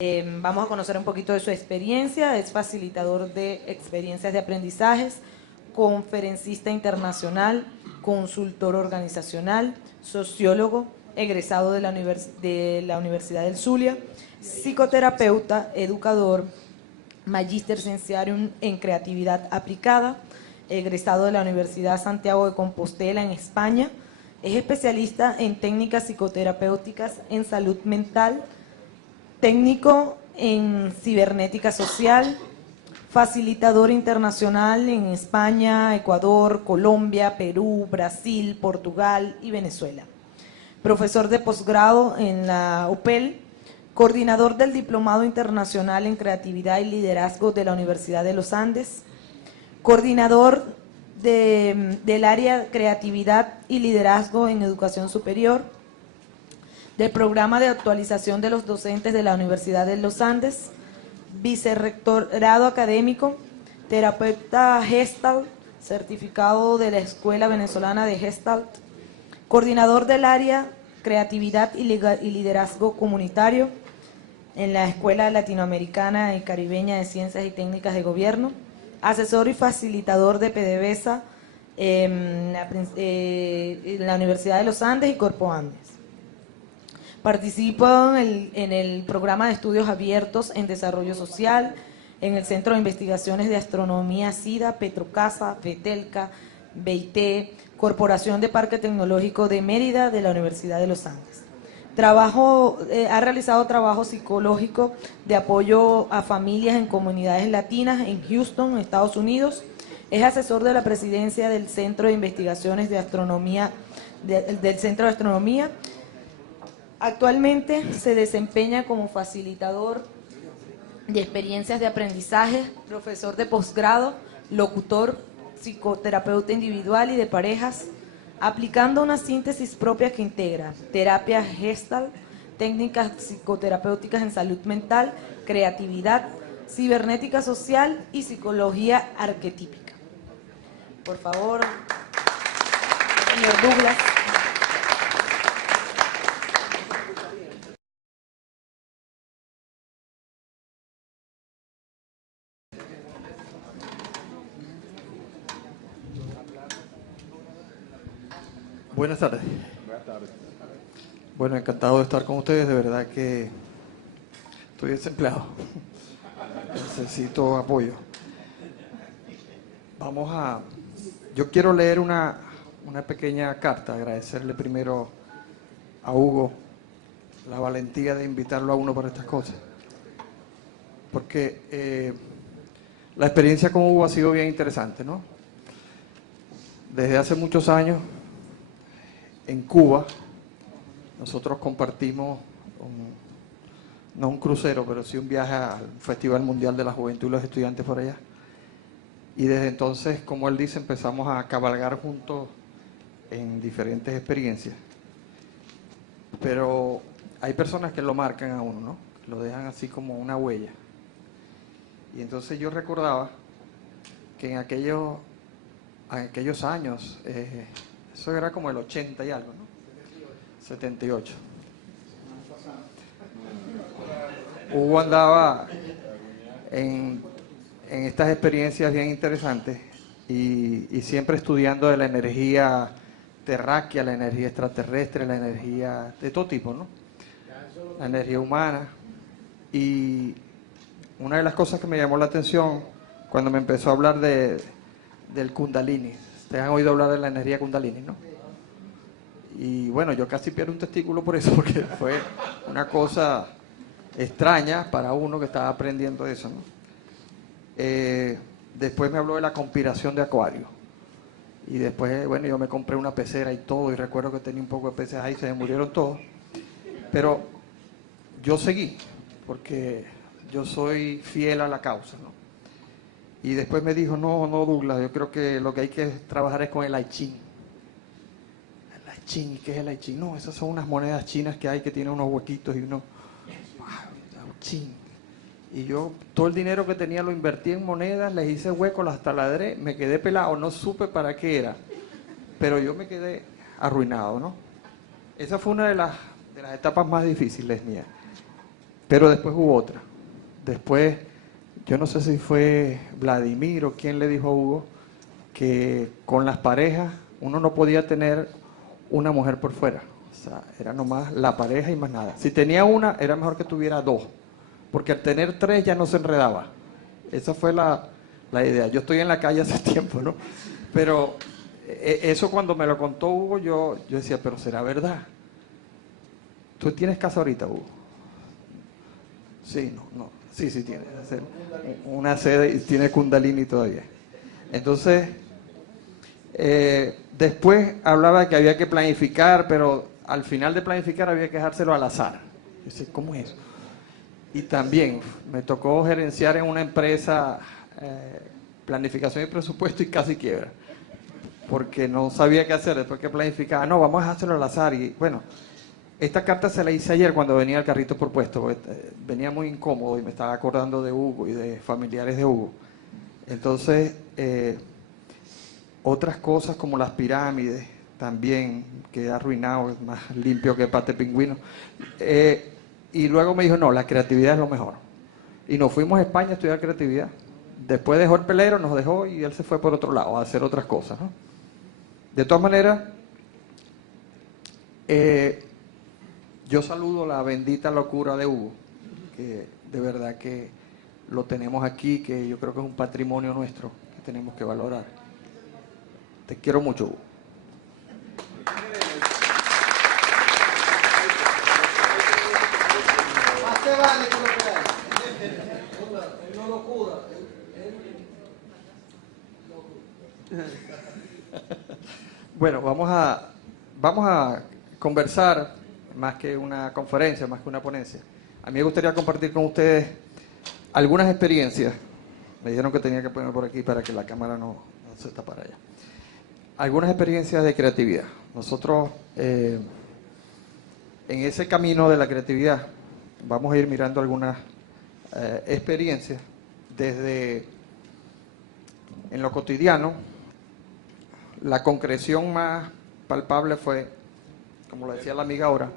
Vamos a conocer un poquito de su experiencia. Es facilitador de experiencias de aprendizajes, conferencista internacional, consultor organizacional, sociólogo, egresado de la Universidad del Zulia, psicoterapeuta, educador, magíster cienciarum en creatividad aplicada, egresado de la Universidad Santiago de Compostela en España. Es especialista en técnicas psicoterapéuticas en salud mental, técnico en cibernética social, facilitador internacional en España, Ecuador, Colombia, Perú, Brasil, Portugal y Venezuela. Profesor de posgrado en la UPEL, coordinador del Diplomado Internacional en Creatividad y Liderazgo de la Universidad de los Andes, coordinador del área Creatividad y Liderazgo en Educación Superior, del programa de actualización de los docentes de la Universidad de los Andes, vicerrectorado académico, terapeuta Gestalt, certificado de la Escuela Venezolana de Gestalt, coordinador del área Creatividad y Liderazgo Comunitario en la Escuela Latinoamericana y Caribeña de Ciencias y Técnicas de Gobierno, asesor y facilitador de PDVSA en la Universidad de los Andes y Corpo Andes. Participo en el programa de estudios abiertos en desarrollo social, en el Centro de Investigaciones de Astronomía SIDA, Petrocasa, Betelca, BIT, Corporación de Parque Tecnológico de Mérida de la Universidad de los Andes. Ha realizado trabajo psicológico de apoyo a familias en comunidades latinas en Houston, Estados Unidos. Es asesor de la presidencia del Centro de Investigaciones de Astronomía, del Centro de Astronomía. Actualmente se desempeña como facilitador de experiencias de aprendizaje, profesor de posgrado, locutor, psicoterapeuta individual y de parejas, aplicando una síntesis propia que integra terapia Gestalt, técnicas psicoterapéuticas en salud mental, creatividad, cibernética social y psicología arquetípica. Por favor, señor Douglas. Buenas tardes. Buenas tardes. Bueno, encantado de estar con ustedes. De verdad que estoy desempleado. Necesito apoyo. Yo quiero leer una pequeña carta, agradecerle primero a Hugo la valentía de invitarlo a uno para estas cosas. Porque la experiencia con Hugo ha sido bien interesante, ¿no? Desde hace muchos años, en Cuba, nosotros compartimos, no un crucero, pero sí un viaje al Festival Mundial de la Juventud y los Estudiantes por allá. Y desde entonces, como él dice, empezamos a cabalgar juntos en diferentes experiencias. Pero hay personas que lo marcan a uno, ¿no? Lo dejan así como una huella. Y entonces yo recordaba que en aquellos años, eso era como el 80 y algo, ¿no? 78. Hugo andaba en estas experiencias bien interesantes y siempre estudiando de la energía terráquea, la energía extraterrestre, la energía de todo tipo, ¿no? La energía humana. Y una de las cosas que me llamó la atención cuando me empezó a hablar del Kundalini. Ustedes han oído hablar de la energía Kundalini, ¿no? Y bueno, yo casi pierdo un testículo por eso, porque fue una cosa extraña para uno que estaba aprendiendo eso, ¿no? Después me habló de la conspiración de Acuario. Y después, bueno, yo me compré una pecera y todo, y recuerdo que tenía un poco de peces ahí, se me murieron todos. Pero yo seguí, porque yo soy fiel a la causa, ¿no? Y después me dijo, no, Douglas, yo creo que lo que hay que trabajar es con el I Ching. El I Ching, ¿qué es el I Ching? No, esas son unas monedas chinas que hay que tienen unos huequitos y unos... I Ching. Y yo todo el dinero que tenía lo invertí en monedas, les hice huecos, las taladré, me quedé pelado, no supe para qué era. Pero yo me quedé arruinado, ¿no? Esa fue una de las etapas más difíciles mías. Pero después hubo otra. Después, yo no sé si fue Vladimir o quién le dijo a Hugo que con las parejas uno no podía tener una mujer por fuera. O sea, era nomás la pareja y más nada. Si tenía una, era mejor que tuviera dos, porque al tener tres ya no se enredaba. Esa fue la idea. Yo estoy en la calle hace tiempo, ¿no? Pero eso cuando me lo contó Hugo, yo decía, pero ¿será verdad? ¿Tú tienes casa ahorita, Hugo? Sí, no. Sí, tiene. Una sede y tiene Kundalini todavía. Entonces, después hablaba que había que planificar, pero al final de planificar había que dejárselo al azar. Yo decía, ¿cómo es eso? Y también me tocó gerenciar en una empresa planificación y presupuesto y casi quiebra, porque no sabía qué hacer después que planificaba. No, vamos a dejárselo al azar. Y bueno, esta carta se la hice ayer cuando venía el carrito por puesto, porque venía muy incómodo y me estaba acordando de Hugo y de familiares de Hugo. Entonces, otras cosas como las pirámides también, que arruinado, es más limpio que pate pingüino. Y luego me dijo, no, la creatividad es lo mejor. Y nos fuimos a España a estudiar creatividad. Después dejó el pelero, nos dejó y él se fue por otro lado a hacer otras cosas, ¿no? De todas maneras, yo saludo la bendita locura de Hugo, que de verdad que lo tenemos aquí, que yo creo que es un patrimonio nuestro que tenemos que valorar. Te quiero mucho, Hugo. Más te vale que lo creas. Él no lo cura. Bueno, vamos a conversar, más que una conferencia, más que una ponencia. A mí me gustaría compartir con ustedes algunas experiencias. Me dijeron que tenía que ponerme por aquí para que la cámara no se tapara allá. Algunas experiencias de creatividad. Nosotros, en ese camino de la creatividad, vamos a ir mirando algunas experiencias desde en lo cotidiano. La concreción más palpable fue, como lo decía la amiga ahora,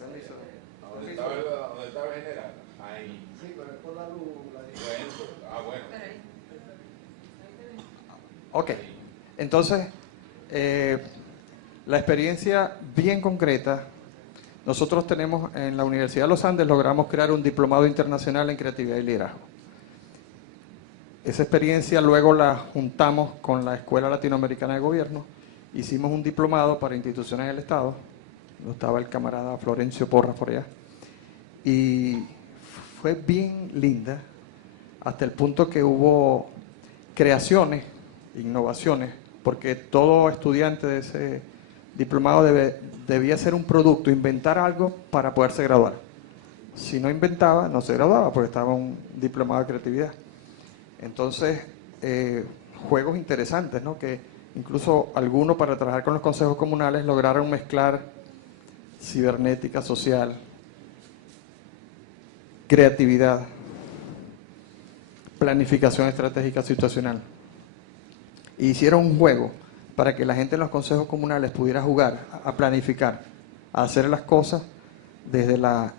¿Dónde estaba el general? Ahí. Sí, pero es por la luz. Bueno. Ok, entonces, la experiencia bien concreta, nosotros tenemos en la Universidad de los Andes, logramos crear un diplomado internacional en creatividad y liderazgo. Esa experiencia luego la juntamos con la Escuela Latinoamericana de Gobierno, hicimos un diplomado para instituciones del Estado, donde estaba el camarada Florencio Porras por allá, y fue bien linda, hasta el punto que hubo creaciones, innovaciones, porque todo estudiante de ese diplomado debía hacer un producto, inventar algo para poderse graduar. Si no inventaba, no se graduaba, porque estaba un diplomado de creatividad. Entonces, juegos interesantes, ¿no? Que incluso algunos para trabajar con los consejos comunales lograron mezclar cibernética social, creatividad, planificación estratégica situacional. E hicieron un juego para que la gente en los consejos comunales pudiera jugar, a planificar, a hacer las cosas desde la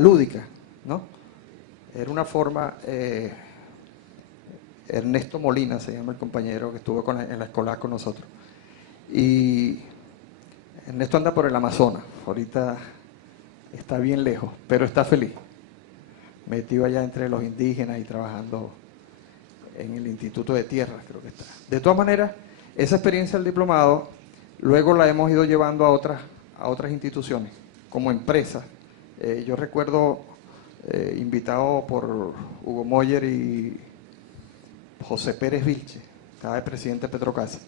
lúdica, ¿no? Era una forma, Ernesto Molina se llama el compañero que estuvo en la escuela con nosotros. Y Ernesto anda por el Amazonas, ahorita está bien lejos, pero está feliz. Metido allá entre los indígenas y trabajando en el Instituto de Tierras, creo que está. De todas maneras, esa experiencia del diplomado, luego la hemos ido llevando a otras instituciones, como empresas. Yo recuerdo, invitado por Hugo Moyer y José Pérez Vilche, estaba de presidente de Petrocasa,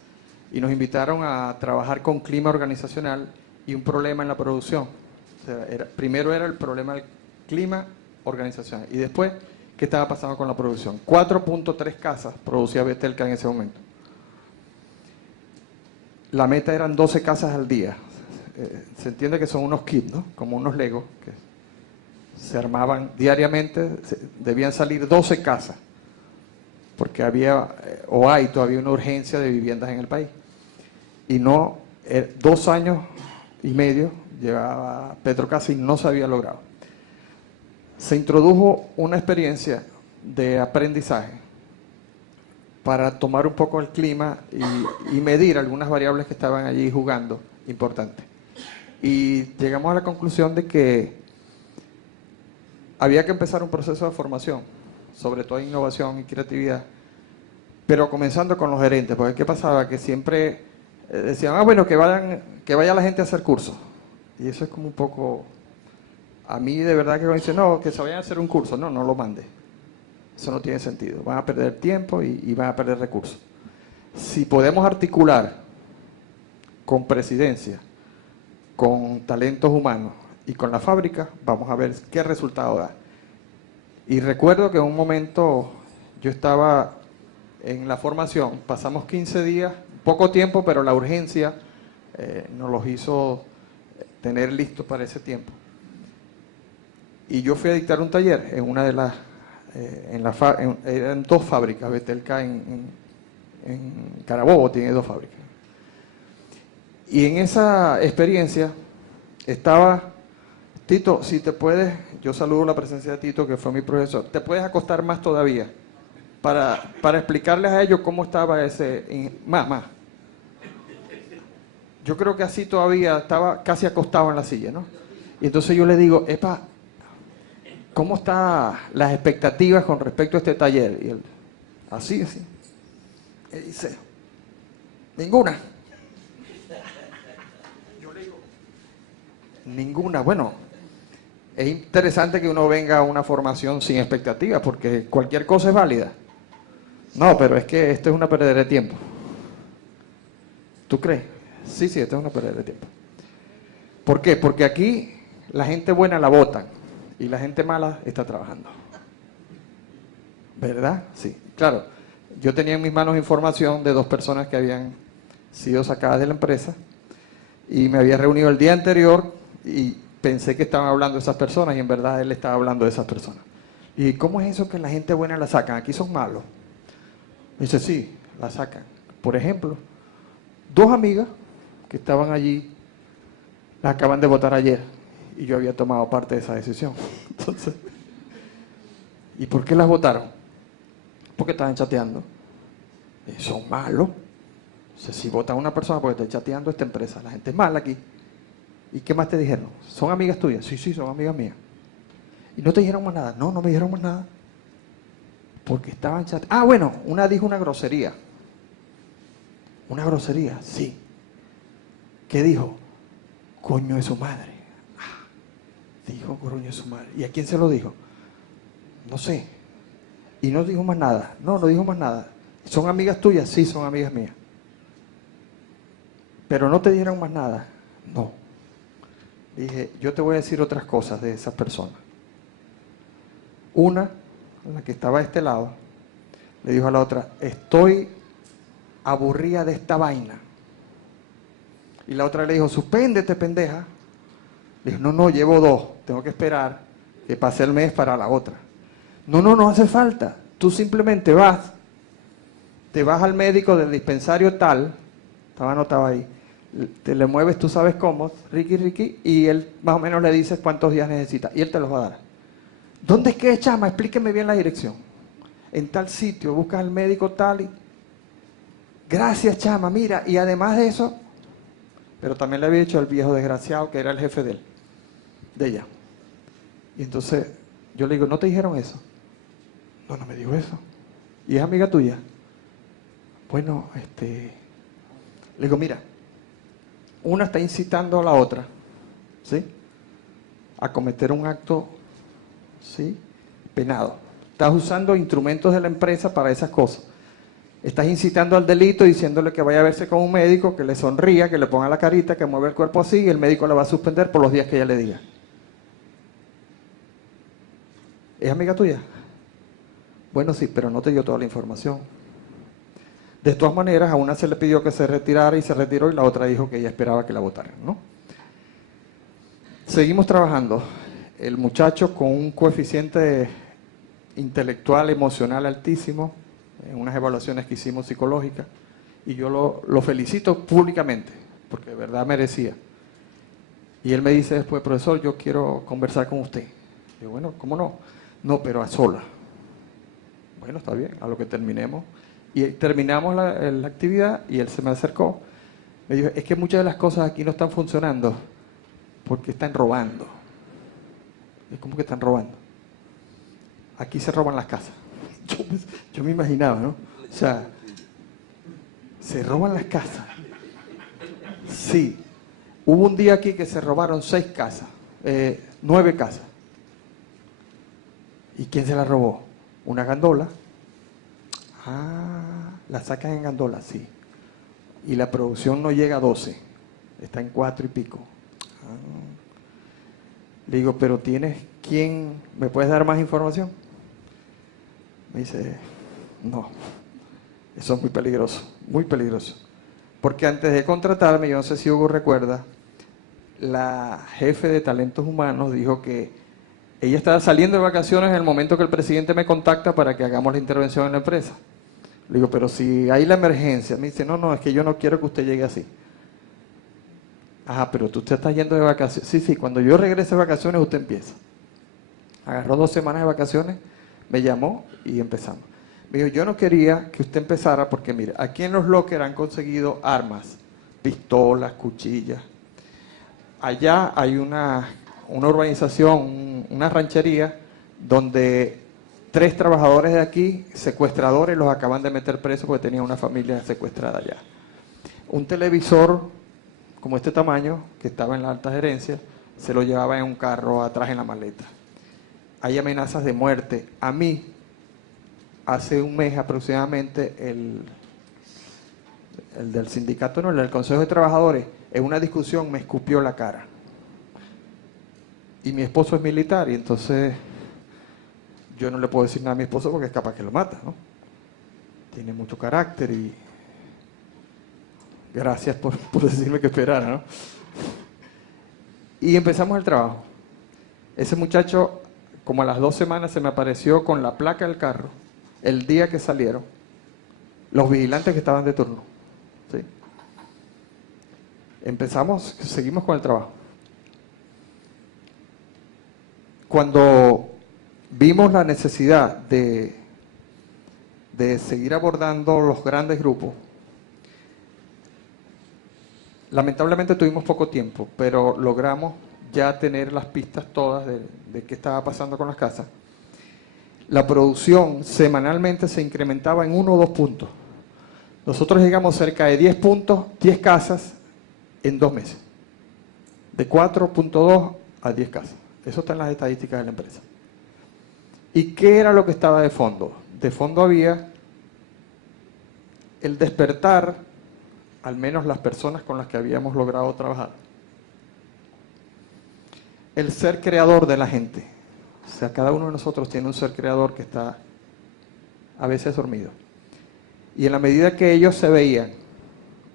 y nos invitaron a trabajar con clima organizacional y un problema en la producción. O sea, primero era el problema del clima organizacional y después qué estaba pasando con la producción. 4.3 casas producía Betelca en ese momento. La meta eran 12 casas al día. Se entiende que son unos kits, ¿no? Como unos Legos que se armaban diariamente. Debían salir 12 casas porque había o hay todavía una urgencia de viviendas en el país. Y no 2 años y medio llevaba Petrocasa y no se había logrado. Se introdujo una experiencia de aprendizaje para tomar un poco el clima y medir algunas variables que estaban allí jugando importantes. Y llegamos a la conclusión de que había que empezar un proceso de formación, sobre todo innovación y creatividad, pero comenzando con los gerentes, porque ¿qué pasaba? Que siempre decían, bueno, que vaya la gente a hacer cursos. Y eso es como un poco, a mí de verdad que me dicen, no, que se vayan a hacer un curso. No, no lo mande. Eso no tiene sentido. Van a perder tiempo y van a perder recursos. Si podemos articular con presidencia, con talentos humanos y con la fábrica, vamos a ver qué resultado da. Y recuerdo que en un momento yo estaba en la formación, pasamos 15 días, poco tiempo, pero la urgencia nos los hizo tener listos para ese tiempo. Y yo fui a dictar un taller en una de las, eran 2 fábricas, Betelca en Carabobo tiene 2 fábricas. Y en esa experiencia estaba Tito, si te puedes, yo saludo la presencia de Tito, que fue mi profesor, te puedes acostar más todavía para explicarles a ellos cómo estaba ese, más. Yo creo que así todavía estaba casi acostado en la silla, ¿no? Y entonces yo le digo, epa, ¿cómo están las expectativas con respecto a este taller? Y él, así. Y dice, ninguna. Yo le digo, ninguna. Bueno, es interesante que uno venga a una formación sin expectativas, porque cualquier cosa es válida. No, pero es que esto es una pérdida de tiempo. ¿Tú crees? Sí, esto es una pérdida de tiempo. ¿Por qué? Porque aquí la gente buena la votan y la gente mala está trabajando. ¿Verdad? Sí. Claro, yo tenía en mis manos información de 2 personas que habían sido sacadas de la empresa y me había reunido el día anterior y pensé que estaban hablando de esas personas y en verdad él estaba hablando de esas personas. ¿Y cómo es eso que la gente buena la sacan? Aquí son malos. Me dice, sí, la sacan. Por ejemplo, 2 amigas que estaban allí, las acaban de votar ayer y yo había tomado parte de esa decisión. Entonces, ¿y por qué las votaron? Porque estaban chateando. Son malos. O sea, si votan a una persona porque está chateando esta empresa, la gente es mala aquí. ¿Y qué más te dijeron? ¿Son amigas tuyas? Sí, son amigas mías. ¿Y no te dijeron más nada? No me dijeron más nada. Porque estaban chateando. Ah, bueno, una dijo una grosería. Una grosería, sí. ¿Qué dijo? Coño de su madre. Dijo coño de su madre. ¿Y a quién se lo dijo? No sé. Y no dijo más nada. No dijo más nada. ¿Son amigas tuyas? Sí, son amigas mías. Pero no te dijeron más nada. No. Dije, yo te voy a decir otras cosas de esas personas. Una, la que estaba a este lado, le dijo a la otra, estoy aburrida de esta vaina. Y la otra le dijo, suspéndete, pendeja. Le dijo, no, llevo 2, tengo que esperar que pase el mes para la otra. No hace falta. Tú simplemente te vas al médico del dispensario tal, estaba anotado ahí, te le mueves, tú sabes cómo, Ricky, y él más o menos le dices cuántos días necesita, y él te los va a dar. ¿Dónde es que es, chama? Explíqueme bien la dirección. En tal sitio, buscas al médico tal y... Gracias, chama, mira, y además de eso, pero también le había dicho al viejo desgraciado que era el jefe de ella. Y entonces yo le digo, ¿no te dijeron eso? No me dijo eso. ¿Y es amiga tuya? Bueno, le digo, mira, una está incitando a la otra, ¿sí?, a cometer un acto, ¿sí?, penado. Estás usando instrumentos de la empresa para esas cosas. Estás incitando al delito diciéndole que vaya a verse con un médico, que le sonría, que le ponga la carita, que mueva el cuerpo así, y el médico la va a suspender por los días que ella le diga. ¿Es amiga tuya? Bueno, sí, pero no te dio toda la información. De todas maneras, a una se le pidió que se retirara y se retiró, y la otra dijo que ella esperaba que la votaran, ¿no? Seguimos trabajando. El muchacho con un coeficiente intelectual, emocional altísimo, en unas evaluaciones que hicimos psicológicas, y yo lo felicito públicamente. porque de verdad merecía. Y él me dice después, profesor, yo quiero conversar con usted. Digo, bueno, ¿cómo no? No, pero a sola. Bueno, está bien, a lo que terminemos. Y terminamos la actividad y él se me acercó. Me dijo, es que muchas de las cosas aquí no están funcionando porque están robando. ¿Cómo que están robando? Aquí se roban las casas. Yo me imaginaba, ¿no? O sea, se roban las casas. Sí. Hubo un día aquí que se robaron 6 casas, 9 casas. ¿Y quién se las robó? Una gandola. Ah, la sacan en gandola, sí. Y la producción no llega a 12, está en 4 y pico. Ah. Le digo, pero ¿tienes quién? ¿Me puedes dar más información? Me dice, no, eso es muy peligroso, muy peligroso. Porque antes de contratarme, yo no sé si Hugo recuerda, la jefe de talentos humanos dijo que ella estaba saliendo de vacaciones en el momento que el presidente me contacta para que hagamos la intervención en la empresa. Le digo, pero si hay la emergencia, me dice, no, es que yo no quiero que usted llegue así. Ajá, pero tú te estás yendo de vacaciones. Sí, cuando yo regrese de vacaciones usted empieza. Agarró 2 semanas de vacaciones, me llamó y empezamos. Me dijo, yo no quería que usted empezara porque, mire, aquí en los lockers han conseguido armas, pistolas, cuchillas. Allá hay una urbanización, una ranchería, donde 3 trabajadores de aquí, secuestradores, los acaban de meter presos porque tenían una familia secuestrada allá. Un televisor como este tamaño, que estaba en la alta gerencia, se lo llevaba en un carro atrás en la maleta. Hay amenazas de muerte. A mí, hace un mes aproximadamente, el del sindicato, no, el del Consejo de Trabajadores, en una discusión me escupió la cara. Y mi esposo es militar, y entonces yo no le puedo decir nada a mi esposo porque es capaz que lo mata, ¿no? Tiene mucho carácter y gracias por decirme que esperara, ¿no? Y empezamos el trabajo. Ese muchacho, como a las 2 semanas, se me apareció con la placa del carro, el día que salieron, los vigilantes que estaban de turno. ¿Sí? Seguimos con el trabajo. Cuando vimos la necesidad de seguir abordando los grandes grupos, lamentablemente tuvimos poco tiempo, pero logramos ya tener las pistas todas de qué estaba pasando con las casas. La producción semanalmente se incrementaba en 1 o 2 puntos. Nosotros llegamos cerca de 10 puntos, 10 casas en 2 meses. De 4.2 a 10 casas. Eso está en las estadísticas de la empresa. ¿Y qué era lo que estaba de fondo? De fondo había el despertar, al menos las personas con las que habíamos logrado trabajar, el ser creador de la gente. O sea, cada uno de nosotros tiene un ser creador que está a veces dormido. Y en la medida que ellos se veían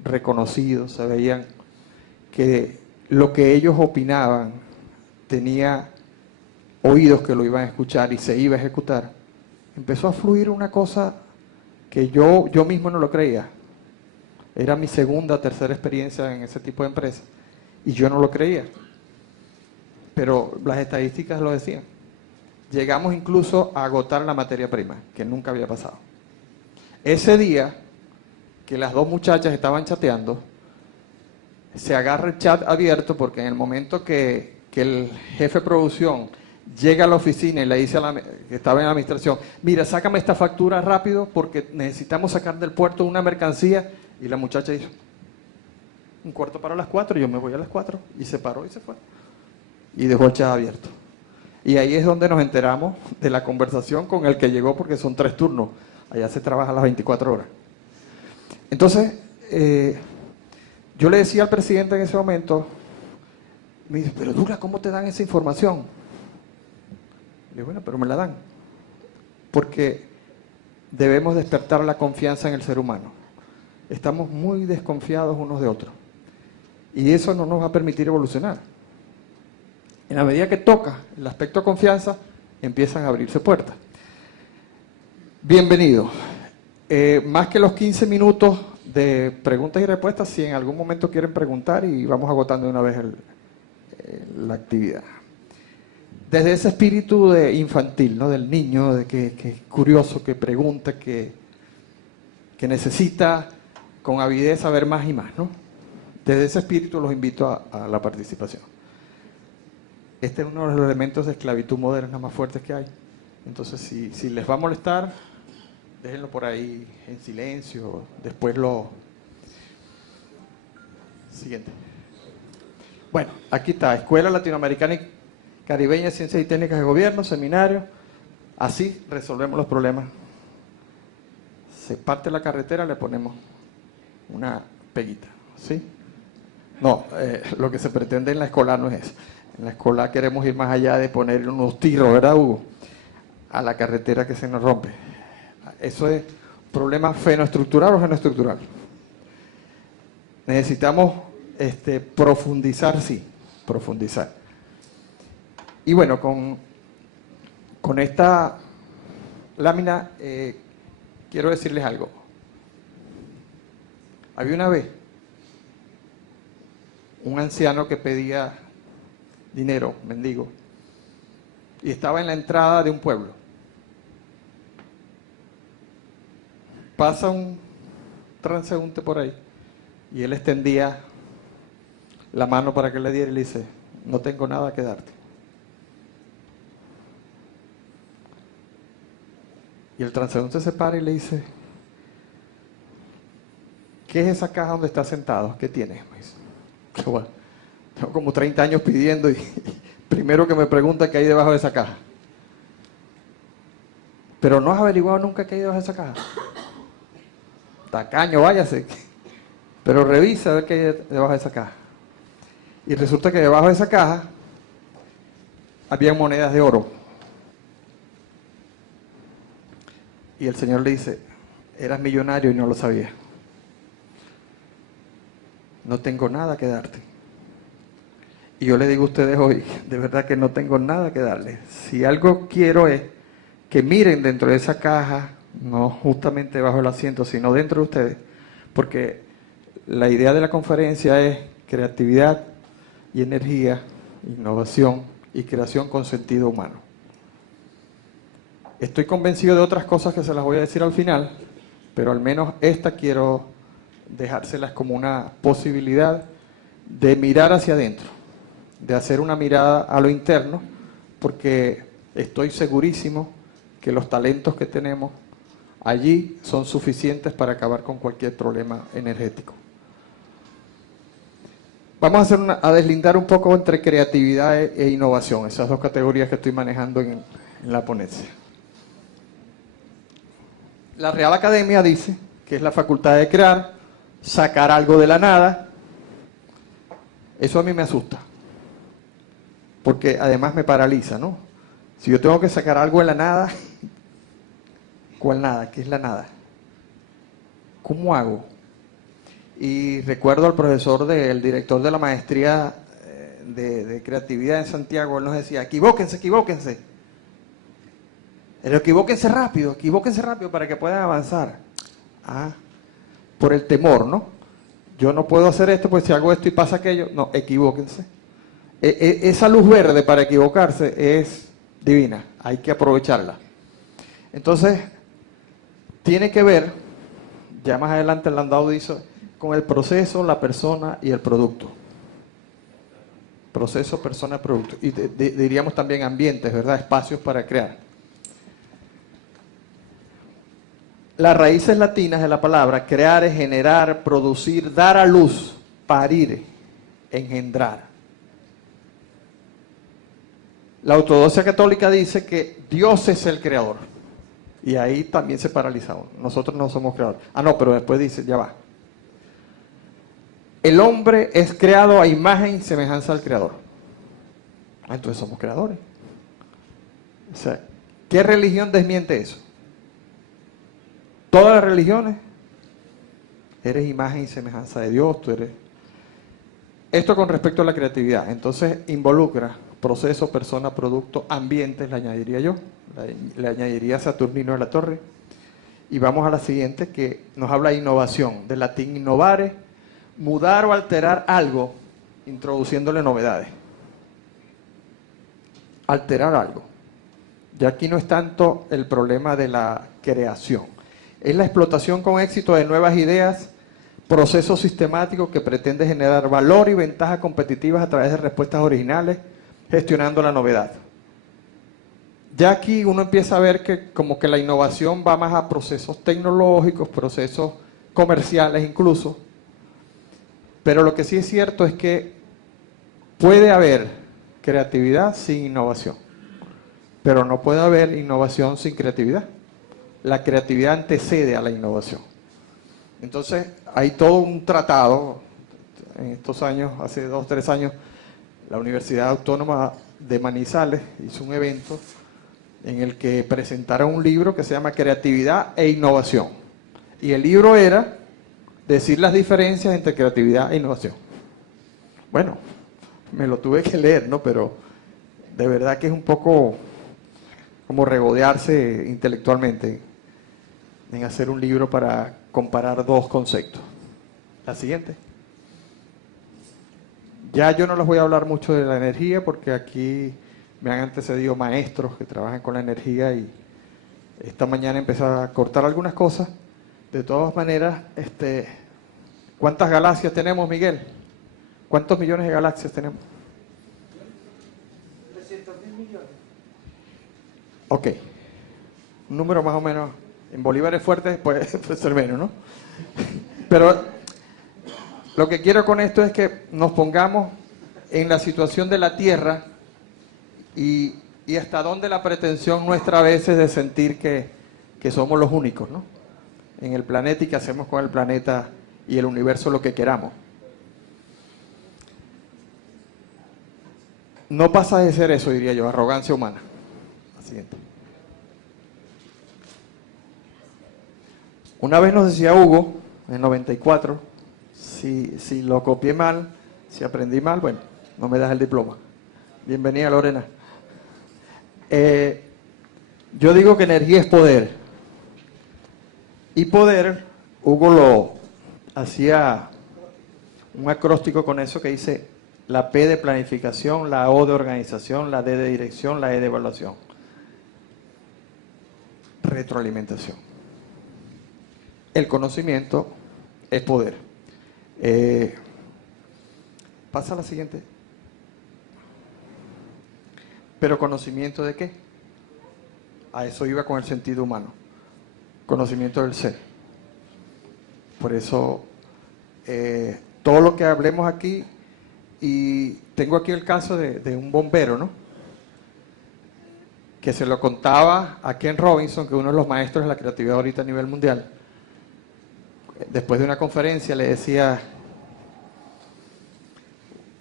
reconocidos, se veían que lo que ellos opinaban tenía oídos que lo iban a escuchar y se iba a ejecutar, empezó a fluir una cosa que yo mismo no lo creía. Era mi segunda, tercera experiencia en ese tipo de empresa y yo no lo creía. Pero las estadísticas lo decían. Llegamos incluso a agotar la materia prima, que nunca había pasado. Ese día que las 2 muchachas estaban chateando, se agarra el chat abierto porque en el momento que el jefe de producción llega a la oficina y le dice a la que estaba en la administración, mira, sácame esta factura rápido porque necesitamos sacar del puerto una mercancía, y la muchacha dijo, 3:45, yo me voy a las 4, y se paró y se fue. Y dejó el chat abierto. Y ahí es donde nos enteramos de la conversación con el que llegó, porque son 3 turnos. Allá se trabaja las 24 horas. Entonces, yo le decía al presidente en ese momento, me dice, pero Douglas, ¿cómo te dan esa información? Le digo, bueno, pero me la dan. Porque debemos despertar la confianza en el ser humano. Estamos muy desconfiados unos de otros. Y eso no nos va a permitir evolucionar. En la medida que toca el aspecto de confianza, empiezan a abrirse puertas. Bienvenido. Más que los 15 minutos de preguntas y respuestas si en algún momento quieren preguntar y vamos agotando de una vez la actividad. Desde ese espíritu de infantil, ¿no? Del niño, de que es curioso, que pregunta, que necesita con avidez saber más y más, ¿no? Desde ese espíritu los invito a la participación. Este es uno de los elementos de esclavitud moderna más fuertes que hay. Entonces, si les va a molestar, déjenlo por ahí en silencio. Después lo... Siguiente. Bueno, aquí está. Escuela Latinoamericana y Caribeña de Ciencias y Técnicas de Gobierno, seminario. Así resolvemos los problemas. Se parte la carretera, le ponemos una peguita, ¿sí? No, lo que se pretende en la escolar no es eso. En la escolar queremos ir más allá de poner unos tiros, ¿verdad, Hugo? A la carretera que se nos rompe. Eso es problema fenoestructural o genoestructural. Necesitamos profundizar, sí, profundizar. Y bueno, con esta lámina quiero decirles algo. Había una vez un anciano que pedía dinero, mendigo, y estaba en la entrada de un pueblo. Pasa un transeúnte por ahí y él extendía la mano para que le diera y le dice: no tengo nada que darte. Y el transeúnte se para y le dice: ¿qué es esa caja donde estás sentado? ¿Qué tienes? Me dice: bueno, tengo como 30 años pidiendo y primero que me pregunta qué hay debajo de esa caja. Pero no has averiguado nunca qué hay debajo de esa caja. Tacaño, váyase. Pero revisa a ver qué hay debajo de esa caja. Y resulta que debajo de esa caja había monedas de oro. Y el Señor le dice: eras millonario y no lo sabías. No tengo nada que darte. Y yo le digo a ustedes hoy, de verdad que no tengo nada que darles. Si algo quiero es que miren dentro de esa caja, no justamente bajo el asiento, sino dentro de ustedes, porque la idea de la conferencia es creatividad y energía, innovación y creación con sentido humano. Estoy convencido de otras cosas que se las voy a decir al final, pero al menos esta quiero dejárselas como una posibilidad de mirar hacia adentro, de hacer una mirada a lo interno, porque estoy segurísimo que los talentos que tenemos allí son suficientes para acabar con cualquier problema energético. Vamos a deslindar un poco entre creatividad e innovación, esas dos categorías que estoy manejando en la ponencia. La Real Academia dice que es la facultad de crear, sacar algo de la nada. Eso a mí me asusta, porque además me paraliza, ¿no? Si yo tengo que sacar algo de la nada, ¿cuál nada? ¿Qué es la nada? ¿Cómo hago? Y recuerdo al profesor el director de la maestría de creatividad en Santiago, él nos decía: equivóquense, equivóquense. Pero equivóquense rápido para que puedan avanzar. Por el temor, ¿no? Yo no puedo hacer esto, pues si hago esto y pasa aquello. No, equivóquense. Esa luz verde para equivocarse es divina, hay que aprovecharla. Entonces, tiene que ver, ya más adelante el Landau dice, con el proceso, la persona y el producto. Proceso, persona, producto. Y diríamos también ambientes, ¿verdad? Espacios para crear. Las raíces latinas de la palabra crear es generar, producir, dar a luz, parir, engendrar. La ortodoxia católica dice que Dios es el creador. Y ahí también se paraliza. Nosotros no somos creadores. No, pero después dice, ya va. El hombre es creado a imagen y semejanza del creador. Entonces somos creadores. O sea, ¿qué religión desmiente eso? Todas las religiones, eres imagen y semejanza de Dios, tú eres... Esto con respecto a la creatividad, entonces involucra proceso, persona, producto, ambientes, le añadiría yo, le añadiría Saturnino de la Torre, Y vamos a la siguiente, que nos habla de innovación, del latín innovare, mudar o alterar algo, introduciéndole novedades. Alterar algo. Ya aquí no es tanto el problema de la creación, es la explotación con éxito de nuevas ideas, procesos sistemáticos que pretende generar valor y ventajas competitivas a través de respuestas originales, gestionando la novedad. Ya aquí uno empieza a ver que como que la innovación va más a procesos tecnológicos, procesos comerciales incluso, pero lo que sí es cierto es que puede haber creatividad sin innovación, pero no puede haber innovación sin creatividad. La creatividad antecede a la innovación. Entonces, hay todo un tratado, en estos años, hace 2 o 3 años, la Universidad Autónoma de Manizales hizo un evento en el que presentaron un libro que se llama Creatividad e Innovación. Y el libro era decir las diferencias entre creatividad e innovación. Bueno, me lo tuve que leer, ¿no? Pero de verdad que es un poco como regodearse intelectualmente en hacer un libro para comparar 2 conceptos. La siguiente. Ya yo no les voy a hablar mucho de la energía porque aquí me han antecedido maestros que trabajan con la energía y esta mañana empecé a cortar algunas cosas. De todas maneras, ¿cuántas galaxias tenemos, Miguel? ¿Cuántos millones de galaxias tenemos? 300.000 millones. Ok. Un número más o menos, en bolívares fuertes puede ser menos, ¿no? Pero lo que quiero con esto es que nos pongamos en la situación de la Tierra y hasta dónde la pretensión nuestra a veces de sentir que somos los únicos, ¿no? En el planeta y que hacemos con el planeta y el universo lo que queramos. No pasa de ser eso, diría yo, arrogancia humana. La siguiente. Una vez nos decía Hugo, en 94, si lo copié mal, si aprendí mal, bueno, no me das el diploma. Bienvenida, Lorena. Yo digo que energía es poder. Y poder, Hugo lo hacía un acróstico con eso que dice la P de planificación, la O de organización, la D de dirección, la E de evaluación. Retroalimentación. El conocimiento es poder. Pasa a la siguiente. ¿Pero conocimiento de qué? A eso iba con el sentido humano. Conocimiento del ser. Por eso, todo lo que hablemos aquí, y tengo aquí el caso de un bombero, ¿no? Que se lo contaba a Ken Robinson, que es uno de los maestros de la creatividad ahorita a nivel mundial. Después de una conferencia le decía,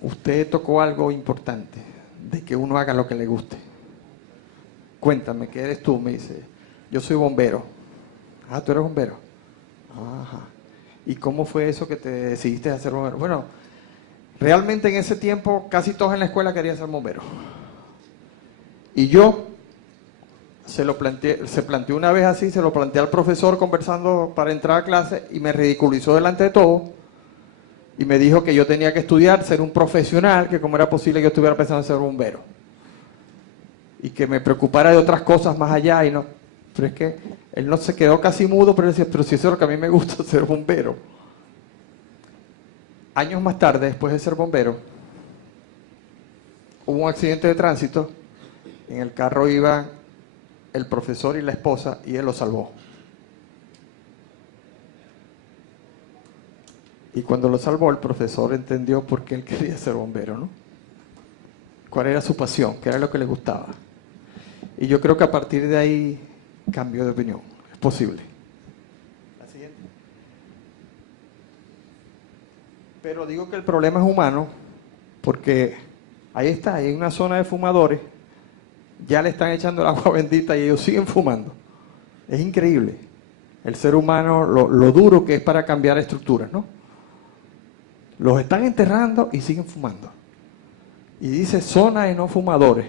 usted tocó algo importante, de que uno haga lo que le guste. Cuéntame, ¿qué eres tú? Me dice, yo soy bombero. Ah, ¿tú eres bombero? Ajá. ¿Y cómo fue eso que te decidiste a ser bombero? Bueno, realmente en ese tiempo casi todos en la escuela querían ser bomberos. Y yo se planteó una vez así, se lo planteé al profesor conversando para entrar a clase y me ridiculizó delante de todo y me dijo que yo tenía que estudiar, ser un profesional, que cómo era posible que yo estuviera pensando en ser bombero y que me preocupara de otras cosas más allá y no. Pero es que él no se quedó casi mudo, pero decía, pero si eso es lo que a mí me gusta, ser bombero. Años más tarde, después de ser bombero, hubo un accidente de tránsito, en el carro iban el profesor y la esposa y él lo salvó. Y cuando lo salvó, el profesor entendió por qué él quería ser bombero, ¿no? Cuál era su pasión, qué era lo que le gustaba. Y yo creo que a partir de ahí cambió de opinión. Es posible. La siguiente. Pero digo que el problema es humano porque ahí está, hay una zona de fumadores, ya le están echando el agua bendita y ellos siguen fumando. Es increíble. El ser humano, lo duro que es para cambiar estructuras, ¿no? Los están enterrando y siguen fumando. Y dice zona de no fumadores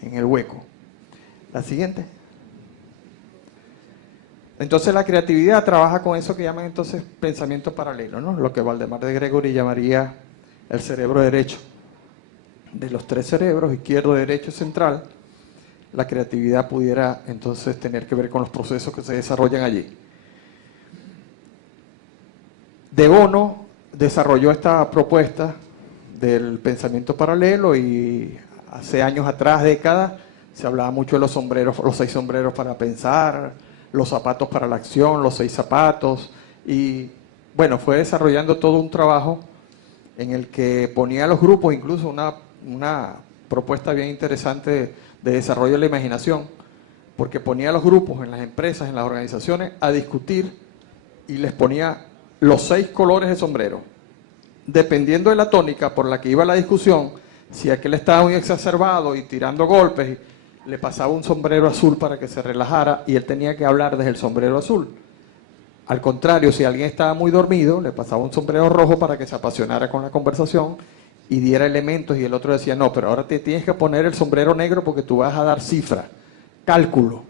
en el hueco. La siguiente. Entonces la creatividad trabaja con eso que llaman entonces pensamiento paralelo, ¿no? Lo que Valdemar de Gregory llamaría el cerebro derecho. De los tres cerebros, izquierdo, derecho y central, la creatividad pudiera entonces tener que ver con los procesos que se desarrollan allí. De Bono desarrolló esta propuesta del pensamiento paralelo y hace años atrás, décadas, se hablaba mucho de los sombreros, los 6 sombreros para pensar, los zapatos para la acción, los 6 zapatos, y bueno, fue desarrollando todo un trabajo en el que ponía a los grupos, incluso una propuesta bien interesante de desarrollo de la imaginación, porque ponía a los grupos en las empresas, en las organizaciones, a discutir y les ponía los 6 colores de sombrero. Dependiendo de la tónica por la que iba la discusión, si aquel estaba muy exacerbado y tirando golpes, le pasaba un sombrero azul para que se relajara y él tenía que hablar desde el sombrero azul. Al contrario, si alguien estaba muy dormido, le pasaba un sombrero rojo para que se apasionara con la conversación y diera elementos, y el otro decía, no, pero ahora te tienes que poner el sombrero negro porque tú vas a dar cifra, cálculo.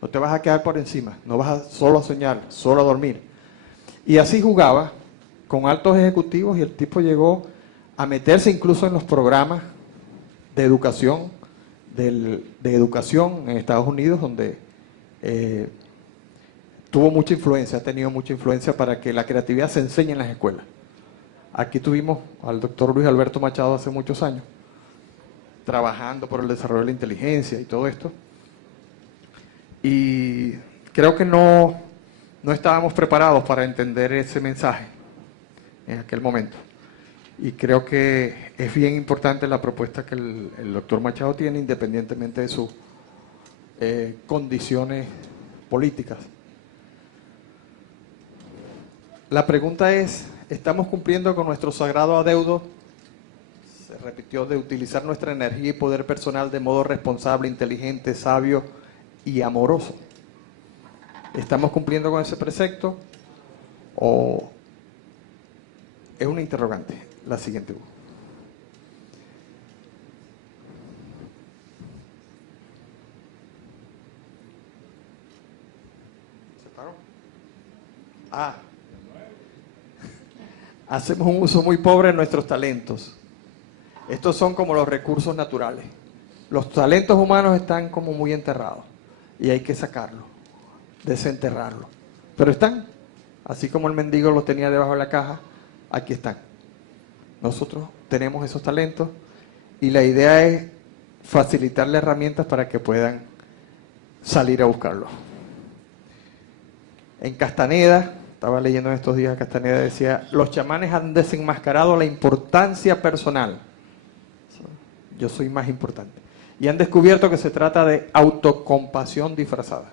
No te vas a quedar por encima, no vas solo a soñar, solo a dormir. Y así jugaba con altos ejecutivos y el tipo llegó a meterse incluso en los programas de educación, de educación en Estados Unidos, donde tuvo mucha influencia, ha tenido mucha influencia para que la creatividad se enseñe en las escuelas. Aquí tuvimos al doctor Luis Alberto Machado hace muchos años, trabajando por el desarrollo de la inteligencia y todo esto. Y creo que no estábamos preparados para entender ese mensaje en aquel momento. Y creo que es bien importante la propuesta que el doctor Machado tiene, independientemente de sus condiciones políticas. La pregunta es, ¿estamos cumpliendo con nuestro sagrado adeudo? Se repitió, de utilizar nuestra energía y poder personal de modo responsable, inteligente, sabio y amoroso. ¿Estamos cumpliendo con ese precepto? ¿O es una interrogante? La siguiente. ¿Se paró? Hacemos un uso muy pobre de nuestros talentos. Estos son como los recursos naturales. Los talentos humanos están como muy enterrados y hay que sacarlos, desenterrarlos. Pero están, así como el mendigo los tenía debajo de la caja, aquí están. Nosotros tenemos esos talentos y la idea es facilitarle herramientas para que puedan salir a buscarlos. En Castaneda, estaba leyendo en estos días, Castaneda decía, los chamanes han desenmascarado la importancia personal. Yo soy más importante. Y han descubierto que se trata de autocompasión disfrazada.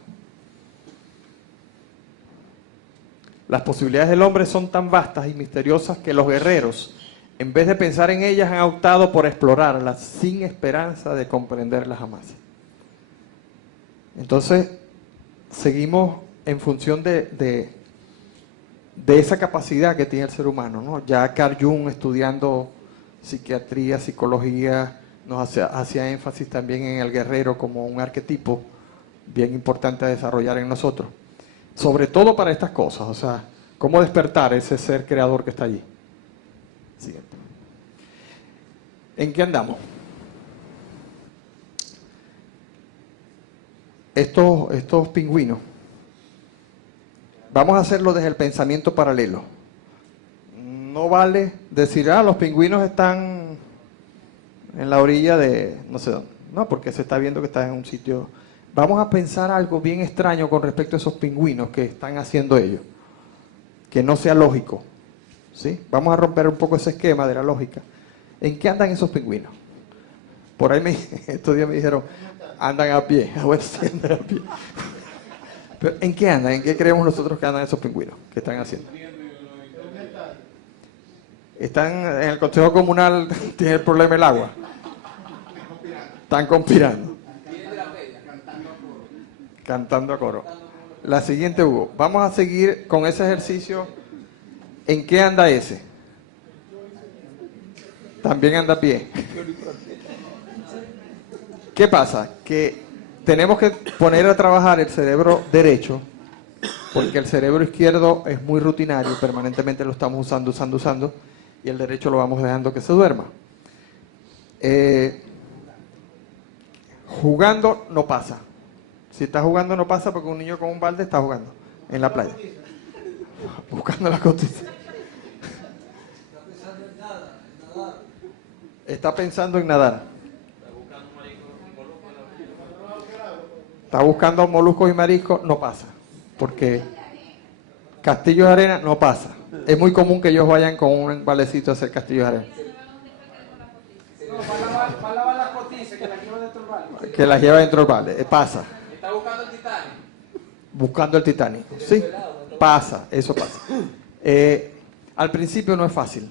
Las posibilidades del hombre son tan vastas y misteriosas que los guerreros, en vez de pensar en ellas, han optado por explorarlas sin esperanza de comprenderlas jamás. Entonces, seguimos en función de esa capacidad que tiene el ser humano, ¿no? Ya Carl Jung, estudiando psiquiatría, psicología, nos hacía énfasis también en el guerrero como un arquetipo bien importante a desarrollar en nosotros. Sobre todo para estas cosas, o sea, cómo despertar ese ser creador que está allí. Siguiente. ¿En qué andamos? Estos pingüinos, vamos a hacerlo desde el pensamiento paralelo. No vale decir, los pingüinos están en la orilla de no sé dónde. No, porque se está viendo que están en un sitio. Vamos a pensar algo bien extraño con respecto a esos pingüinos que están haciendo ellos, que no sea lógico. ¿Sí? Vamos a romper un poco ese esquema de la lógica. ¿En qué andan esos pingüinos? Por ahí estos días me dijeron, andan a pie. A ver si andan a pie. Pero, ¿en qué andan? ¿En qué creemos nosotros que andan esos pingüinos? ¿Qué están haciendo? Están en el Consejo Comunal, tiene el problema el agua. Están conspirando. Cantando a coro. La siguiente, Hugo. Vamos a seguir con ese ejercicio. ¿En qué anda ese? También anda a pie. ¿Qué pasa? Que tenemos que poner a trabajar el cerebro derecho porque el cerebro izquierdo es muy rutinario, permanentemente lo estamos usando, y el derecho lo vamos dejando que se duerma. Jugando no pasa. Si está jugando no pasa porque un niño con un balde está jugando en la playa. Buscando la cotiza. Está pensando en nadar. Está buscando moluscos y mariscos, no pasa. Porque castillos de arena no pasa. Es muy común que ellos vayan con un valecito a hacer castillos de arena. No, para lavar las cotizas, que las lleva dentro del balde. Que las lleva dentro del balde, pasa. ¿Está buscando el Titanic? Buscando el Titanic. Sí, pasa, eso pasa. Al principio no es fácil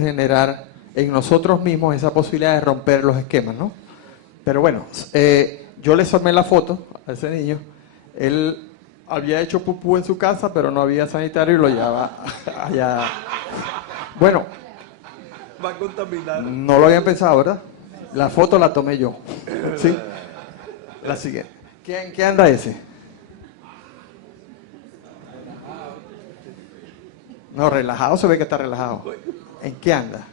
generar en nosotros mismos esa posibilidad de romper los esquemas, ¿no? Pero bueno, yo le tomé la foto a ese niño. Él había hecho pupú en su casa, pero no había sanitario y lo llevaba allá. Bueno, Va a contaminar. no lo habían pensado, ¿verdad? La foto la tomé yo. ¿Sí? La siguiente. ¿En qué anda ese? No, relajado, se ve que está relajado. ¿En qué anda?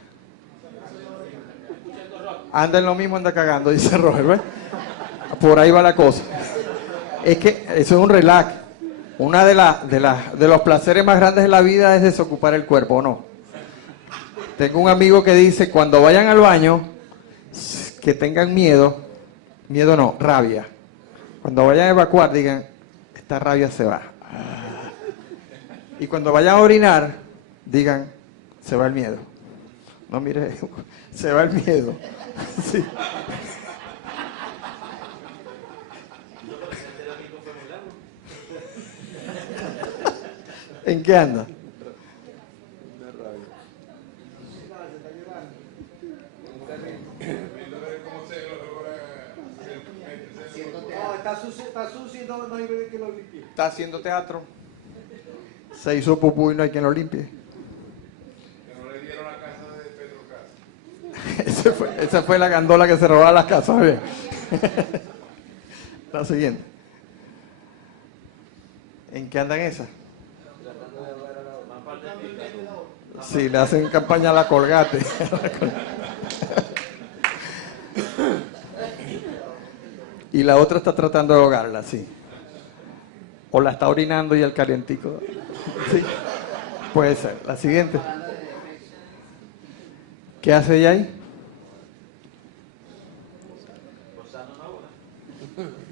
Anda en lo mismo, anda cagando, dice Roger, ¿ves? Por ahí va la cosa. Es que eso es un relax. Una de los placeres más grandes de la vida es desocupar el cuerpo, ¿o no? Tengo un amigo que dice, cuando vayan al baño, que tengan miedo no, rabia. Cuando vayan a evacuar, digan, esta rabia se va. Y cuando vayan a orinar, digan, se va el miedo. No, mire, se va el miedo. Sí. ¿En qué anda? No, está sucio y no hay que lo limpie. Está haciendo teatro. Se hizo pupú y no hay quien lo limpie. Que no le dieron la casa de Pedro Casa. Esa fue la gandola que se robaba las casas. Bien. La siguiente. ¿En qué andan esas? Sí, le hacen campaña a la Colgate. Y la otra está tratando de ahogarla, sí. O la está orinando y el calientico. Sí, puede ser. La siguiente. ¿Qué hace ella ahí?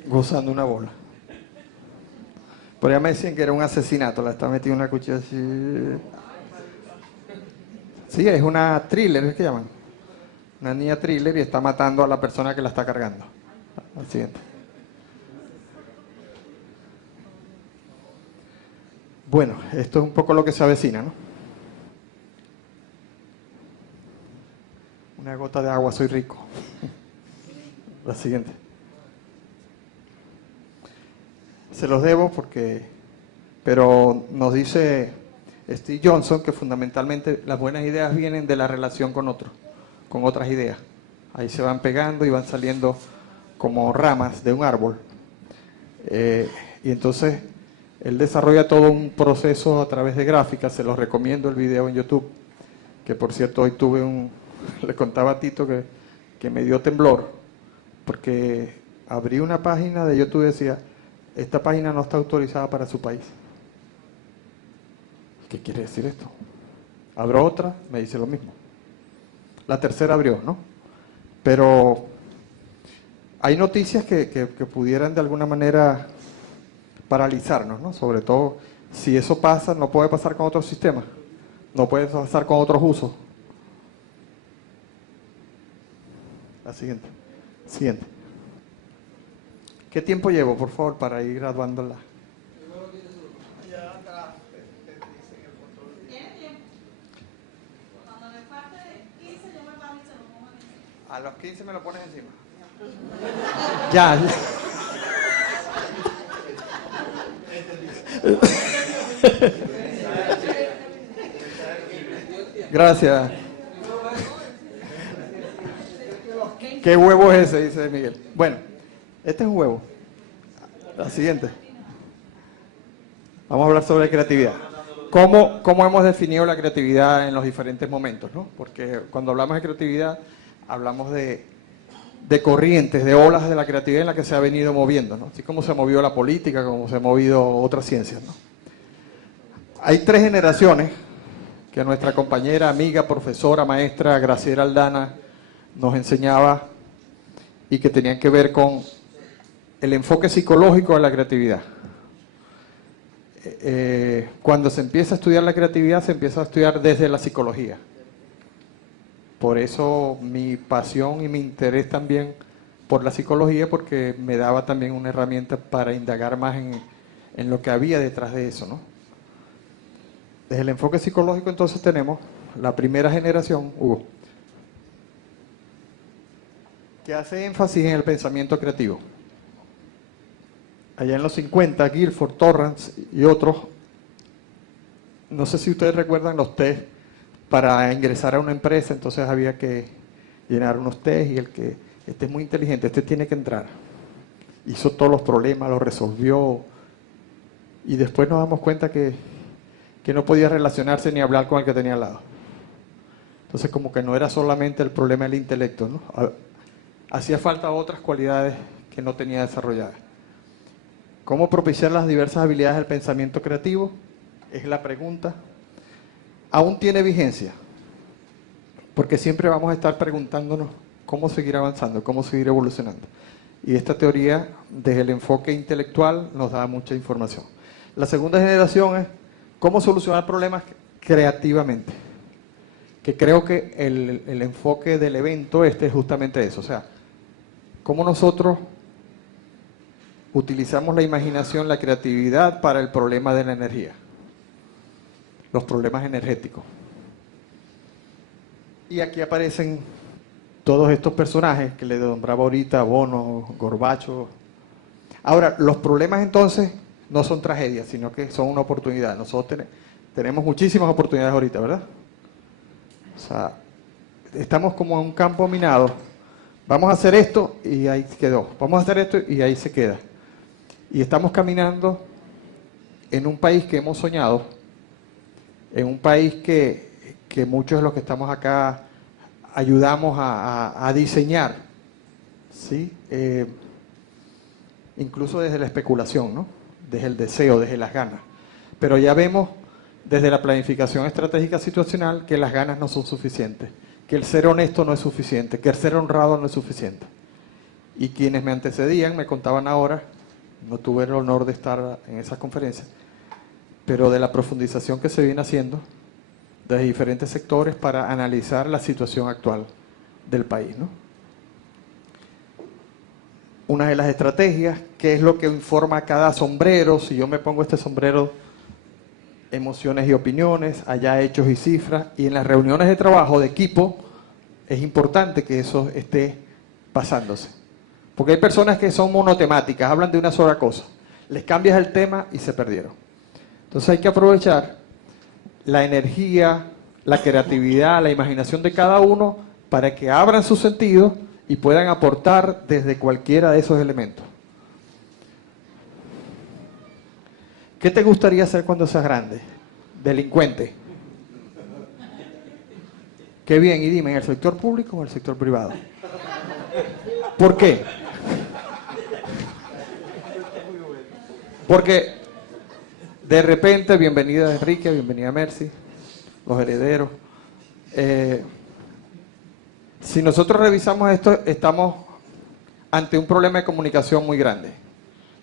Gozando una bola. Pero ya me decían que era un asesinato, la está metiendo una cuchilla así. Sí, es una thriller, ¿es que llaman? Una niña thriller y está matando a la persona que la está cargando. Al siguiente. Bueno, esto es un poco lo que se avecina, ¿no? Una gota de agua, soy rico. La siguiente. Se los debo pero nos dice Steve Johnson que fundamentalmente las buenas ideas vienen de la relación con otros, con otras ideas. Ahí se van pegando y van saliendo como ramas de un árbol. Y entonces él desarrolla todo un proceso a través de gráficas. Se los recomiendo el video en YouTube, que por cierto hoy le contaba a Tito que me dio temblor, porque abrí una página de YouTube y decía, esta página no está autorizada para su país. ¿Qué quiere decir esto? Abro otra, me dice lo mismo. La tercera abrió, ¿no? Pero hay noticias que pudieran de alguna manera paralizarnos, ¿no? Sobre todo si eso pasa, no puede pasar con otros sistemas, no puede pasar con otros usos. La siguiente. Siguiente. ¿Qué tiempo llevo, por favor, para ir graduándola? A los 15 me lo pones encima. Ya. Gracias. ¿Qué huevo es ese? Dice Miguel. Bueno, este es un huevo. La siguiente. Vamos a hablar sobre creatividad. ¿Cómo hemos definido la creatividad en los diferentes momentos, ¿no? Porque cuando hablamos de creatividad, hablamos de corrientes, de olas de la creatividad en la que se ha venido moviendo, ¿no? Así como se ha movido la política, como se ha movido otras ciencias, ¿no? Hay 3 generaciones que nuestra compañera, amiga, profesora, maestra Graciela Aldana nos enseñaba y que tenían que ver con el enfoque psicológico de la creatividad. Cuando se empieza a estudiar la creatividad, se empieza a estudiar desde la psicología. Por eso mi pasión y mi interés también por la psicología, porque me daba también una herramienta para indagar más en lo que había detrás de eso, ¿no? Desde el enfoque psicológico entonces tenemos la primera generación, Hugo, que hace énfasis en el pensamiento creativo. Allá en los 50, Guilford, Torrance y otros, no sé si ustedes recuerdan los test para ingresar a una empresa, entonces había que llenar unos test y el que este es muy inteligente, este tiene que entrar. Hizo todos los problemas, los resolvió y después nos damos cuenta que no podía relacionarse ni hablar con el que tenía al lado. Entonces como que no era solamente el problema del intelecto, ¿no? Hacía falta otras cualidades que no tenía desarrolladas. ¿Cómo propiciar las diversas habilidades del pensamiento creativo? Es la pregunta. Aún tiene vigencia, porque siempre vamos a estar preguntándonos cómo seguir avanzando, cómo seguir evolucionando. Y esta teoría, desde el enfoque intelectual, nos da mucha información. La segunda generación es cómo solucionar problemas creativamente, que creo que el enfoque del evento es justamente eso, o sea, cómo nosotros utilizamos la imaginación, la creatividad para el problema de la energía, los problemas energéticos. Y aquí aparecen todos estos personajes que le nombraba ahorita, Bono, Gorbacho. Ahora, los problemas entonces no son tragedias, sino que son una oportunidad. Nosotros tenemos muchísimas oportunidades ahorita, ¿verdad? O sea, estamos como en un campo minado. Vamos a hacer esto y ahí quedó. Vamos a hacer esto y ahí se queda. Y estamos caminando en un país que hemos soñado, en un país que muchos de los que estamos acá ayudamos a diseñar, ¿sí? Incluso desde la especulación, ¿no? Desde el deseo, desde las ganas. Pero ya vemos desde la planificación estratégica situacional que las ganas no son suficientes, que el ser honesto no es suficiente, que el ser honrado no es suficiente. Y quienes me antecedían me contaban ahora, no tuve el honor de estar en esa conferencia, pero de la profundización que se viene haciendo desde diferentes sectores para analizar la situación actual del país, ¿no? Una de las estrategias, qué es lo que informa cada sombrero, si yo me pongo este sombrero, emociones y opiniones, allá hechos y cifras, y en las reuniones de trabajo de equipo es importante que eso esté pasándose. Porque hay personas que son monotemáticas, hablan de una sola cosa, les cambias el tema y se perdieron. Entonces hay que aprovechar la energía, la creatividad, la imaginación de cada uno para que abran sus sentidos y puedan aportar desde cualquiera de esos elementos. ¿Qué te gustaría hacer cuando seas grande? Delincuente. Qué bien, y dime, ¿en el sector público o en el sector privado? ¿Por qué? Porque de repente, bienvenida Enrique, bienvenida Mercy, los herederos. Si nosotros revisamos esto, estamos ante un problema de comunicación muy grande.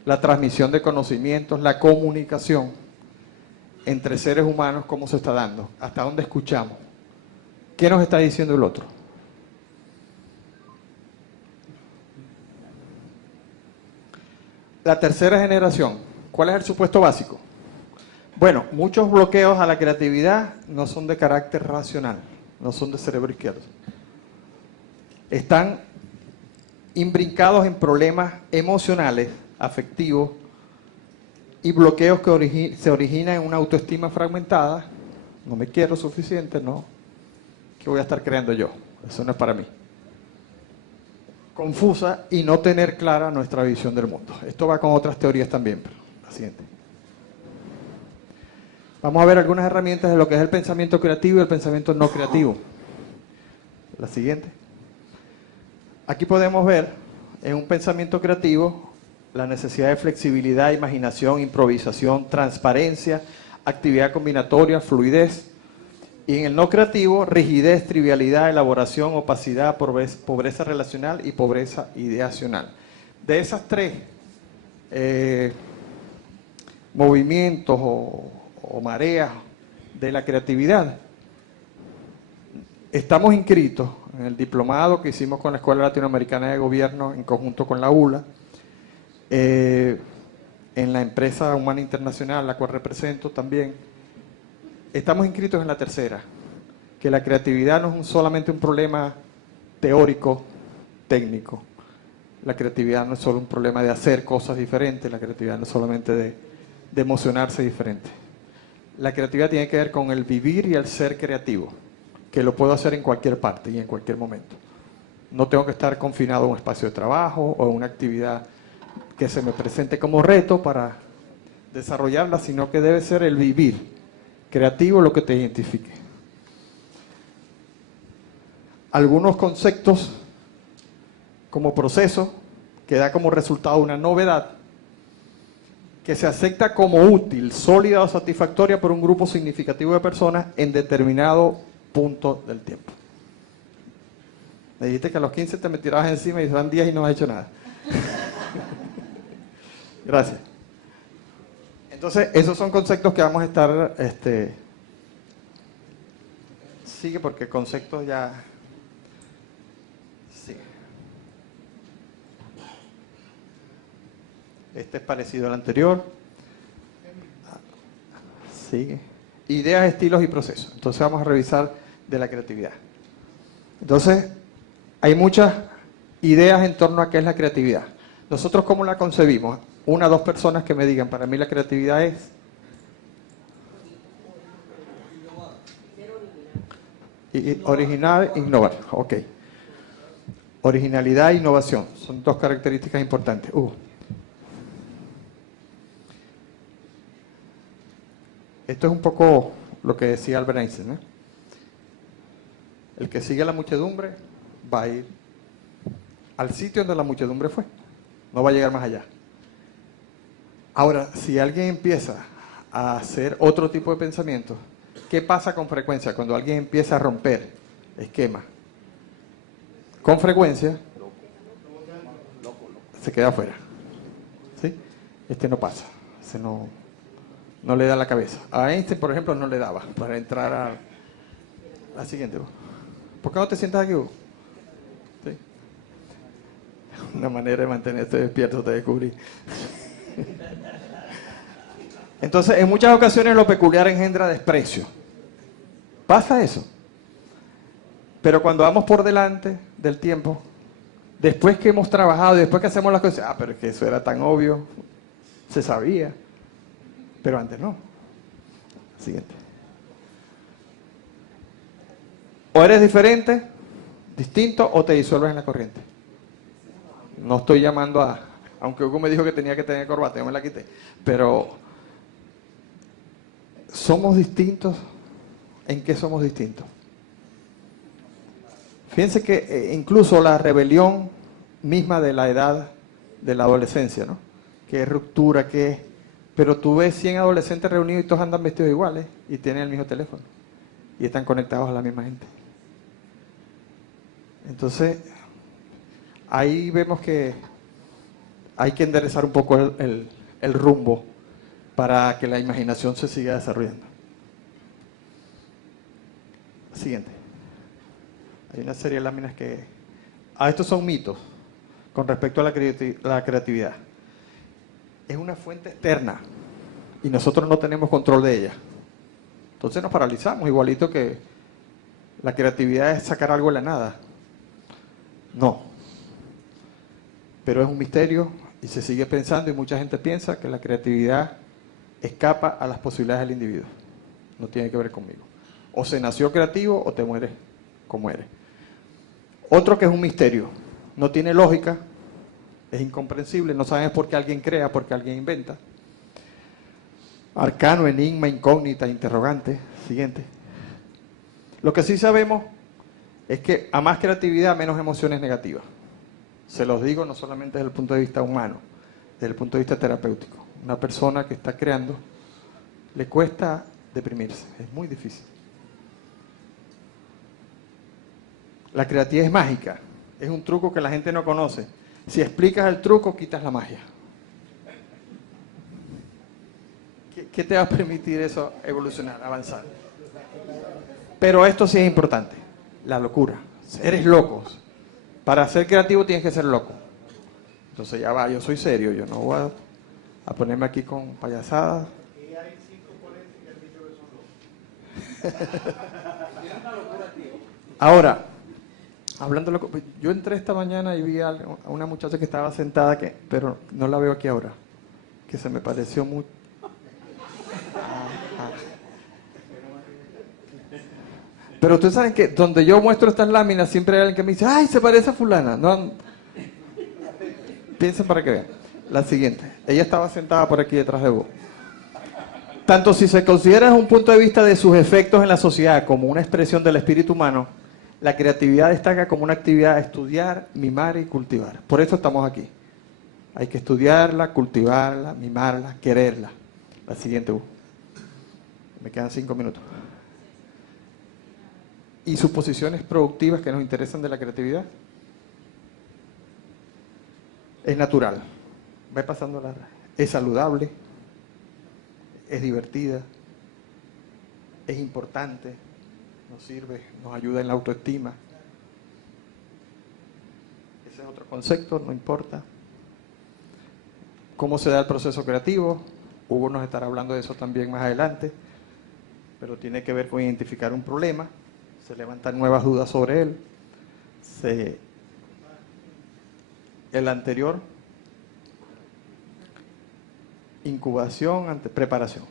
La transmisión de conocimientos, la comunicación entre seres humanos, ¿cómo se está dando? ¿Hasta dónde escuchamos? ¿Qué nos está diciendo el otro? La tercera generación, ¿cuál es el supuesto básico? Bueno, muchos bloqueos a la creatividad no son de carácter racional, no son de cerebro izquierdo. Están imbrincados en problemas emocionales, afectivos y bloqueos que se originan en una autoestima fragmentada. No me quiero suficiente, no. ¿Qué voy a estar creando yo? Eso no es para mí. Confusa y no tener clara nuestra visión del mundo. Esto va con otras teorías también, pero la siguiente. Vamos a ver algunas herramientas de lo que es el pensamiento creativo y el pensamiento no creativo. La siguiente. Aquí podemos ver en un pensamiento creativo la necesidad de flexibilidad, imaginación, improvisación, transparencia, actividad combinatoria, fluidez. Y en el no creativo, rigidez, trivialidad, elaboración, opacidad, pobreza relacional y pobreza ideacional. De esas tres movimientos o mareas de la creatividad, estamos inscritos en el diplomado que hicimos con la Escuela Latinoamericana de Gobierno en conjunto con la ULA, en la empresa humana internacional, la cual represento también. Estamos inscritos en la tercera, que la creatividad no es solamente un problema teórico, técnico. La creatividad no es solo un problema de hacer cosas diferentes, la creatividad no es solamente de emocionarse diferente. La creatividad tiene que ver con el vivir y el ser creativo, que lo puedo hacer en cualquier parte y en cualquier momento. No tengo que estar confinado a un espacio de trabajo o a una actividad que se me presente como reto para desarrollarla, sino que debe ser el vivir creativo lo que te identifique. Algunos conceptos como proceso, que da como resultado una novedad, que se acepta como útil, sólida o satisfactoria por un grupo significativo de personas en determinado punto del tiempo. Me dijiste que a los 15 te me tirabas encima y van 10 y no has hecho nada. Gracias. Entonces, esos son conceptos que vamos a estar... sigue porque conceptos ya... Sigue. Este es parecido al anterior. Sigue. Ideas, estilos y procesos. Entonces vamos a revisar de la creatividad. Entonces, hay muchas ideas en torno a qué es la creatividad. Nosotros, ¿cómo la concebimos? Una o dos personas que me digan, para mí la creatividad es... original, innovar. Ok. Originalidad e innovación. Son dos características importantes. Esto es un poco lo que decía Albert Einstein, ¿eh? El que sigue a la muchedumbre va a ir al sitio donde la muchedumbre fue. No va a llegar más allá. Ahora, si alguien empieza a hacer otro tipo de pensamiento, ¿qué pasa con frecuencia cuando alguien empieza a romper esquemas? Con frecuencia se queda afuera. ¿Sí? Este no pasa. Ese no le da la cabeza. A Einstein, por ejemplo, no le daba para entrar a la siguiente. ¿Por qué no te sientas aquí, Hugo? ¿Sí? Una manera de mantenerte despierto, te descubrí. Entonces, en muchas ocasiones lo peculiar engendra desprecio. Pasa eso. Pero cuando vamos por delante del tiempo, después que hemos trabajado, después que hacemos las cosas, pero es que eso era tan obvio, se sabía, pero antes no. Siguiente. O eres diferente, distinto, o te disuelves en la corriente. No estoy llamando a... Aunque Hugo me dijo que tenía que tener corbata, yo me la quité. Pero somos distintos. ¿En qué somos distintos? Fíjense que incluso la rebelión misma de la edad de la adolescencia, ¿no? Que es ruptura, que es... Pero tú ves 100 adolescentes reunidos y todos andan vestidos iguales y tienen el mismo teléfono. Y están conectados a la misma gente. Entonces, ahí vemos que hay que enderezar un poco el rumbo para que la imaginación se siga desarrollando. Siguiente. Hay una serie de láminas que... estos son mitos con respecto a la creatividad. Es una fuente externa y nosotros no tenemos control de ella. Entonces nos paralizamos, igualito que la creatividad es sacar algo de la nada. No. Pero es un misterio y se sigue pensando y mucha gente piensa que la creatividad escapa a las posibilidades del individuo. No tiene que ver conmigo. O se nació creativo o te mueres como eres. Otro que es un misterio. No tiene lógica, es incomprensible, no sabes por qué alguien crea, por qué alguien inventa. Arcano, enigma, incógnita, interrogante. Siguiente. Lo que sí sabemos es que a más creatividad, menos emociones negativas. Se los digo no solamente desde el punto de vista humano, desde el punto de vista terapéutico. Una persona que está creando le cuesta deprimirse, es muy difícil. La creatividad es mágica, es un truco que la gente no conoce. Si explicas el truco, quitas la magia. ¿Qué te va a permitir eso evolucionar, avanzar? Pero esto sí es importante, la locura. Eres loco. Para ser creativo tienes que ser loco. Entonces ya va, yo soy serio, yo no voy a ponerme aquí con payasadas. Y hay 5 ponentes que han dicho que son locos. Ahora, hablando loco, yo entré esta mañana y vi a una muchacha que estaba sentada, pero no la veo aquí ahora, que se me pareció mucho. Pero ustedes saben que donde yo muestro estas láminas siempre hay alguien que me dice, ¡ay, se parece a fulana! No, piensen para que vean. La siguiente, ella estaba sentada por aquí detrás de vos. Tanto si se considera desde un punto de vista de sus efectos en la sociedad como una expresión del espíritu humano, la creatividad destaca como una actividad a estudiar, mimar y cultivar. Por eso estamos aquí. Hay que estudiarla, cultivarla, mimarla, quererla. La siguiente, me quedan 5 minutos. Y sus posiciones productivas que nos interesan de la creatividad. Es natural. Va pasando la... Es saludable. Es divertida. Es importante. Nos sirve, nos ayuda en la autoestima. Ese es otro concepto, no importa. ¿Cómo se da el proceso creativo? Hugo nos estará hablando de eso también más adelante. Pero tiene que ver con identificar un problema. Se levantan nuevas dudas sobre él. El anterior, incubación, preparación.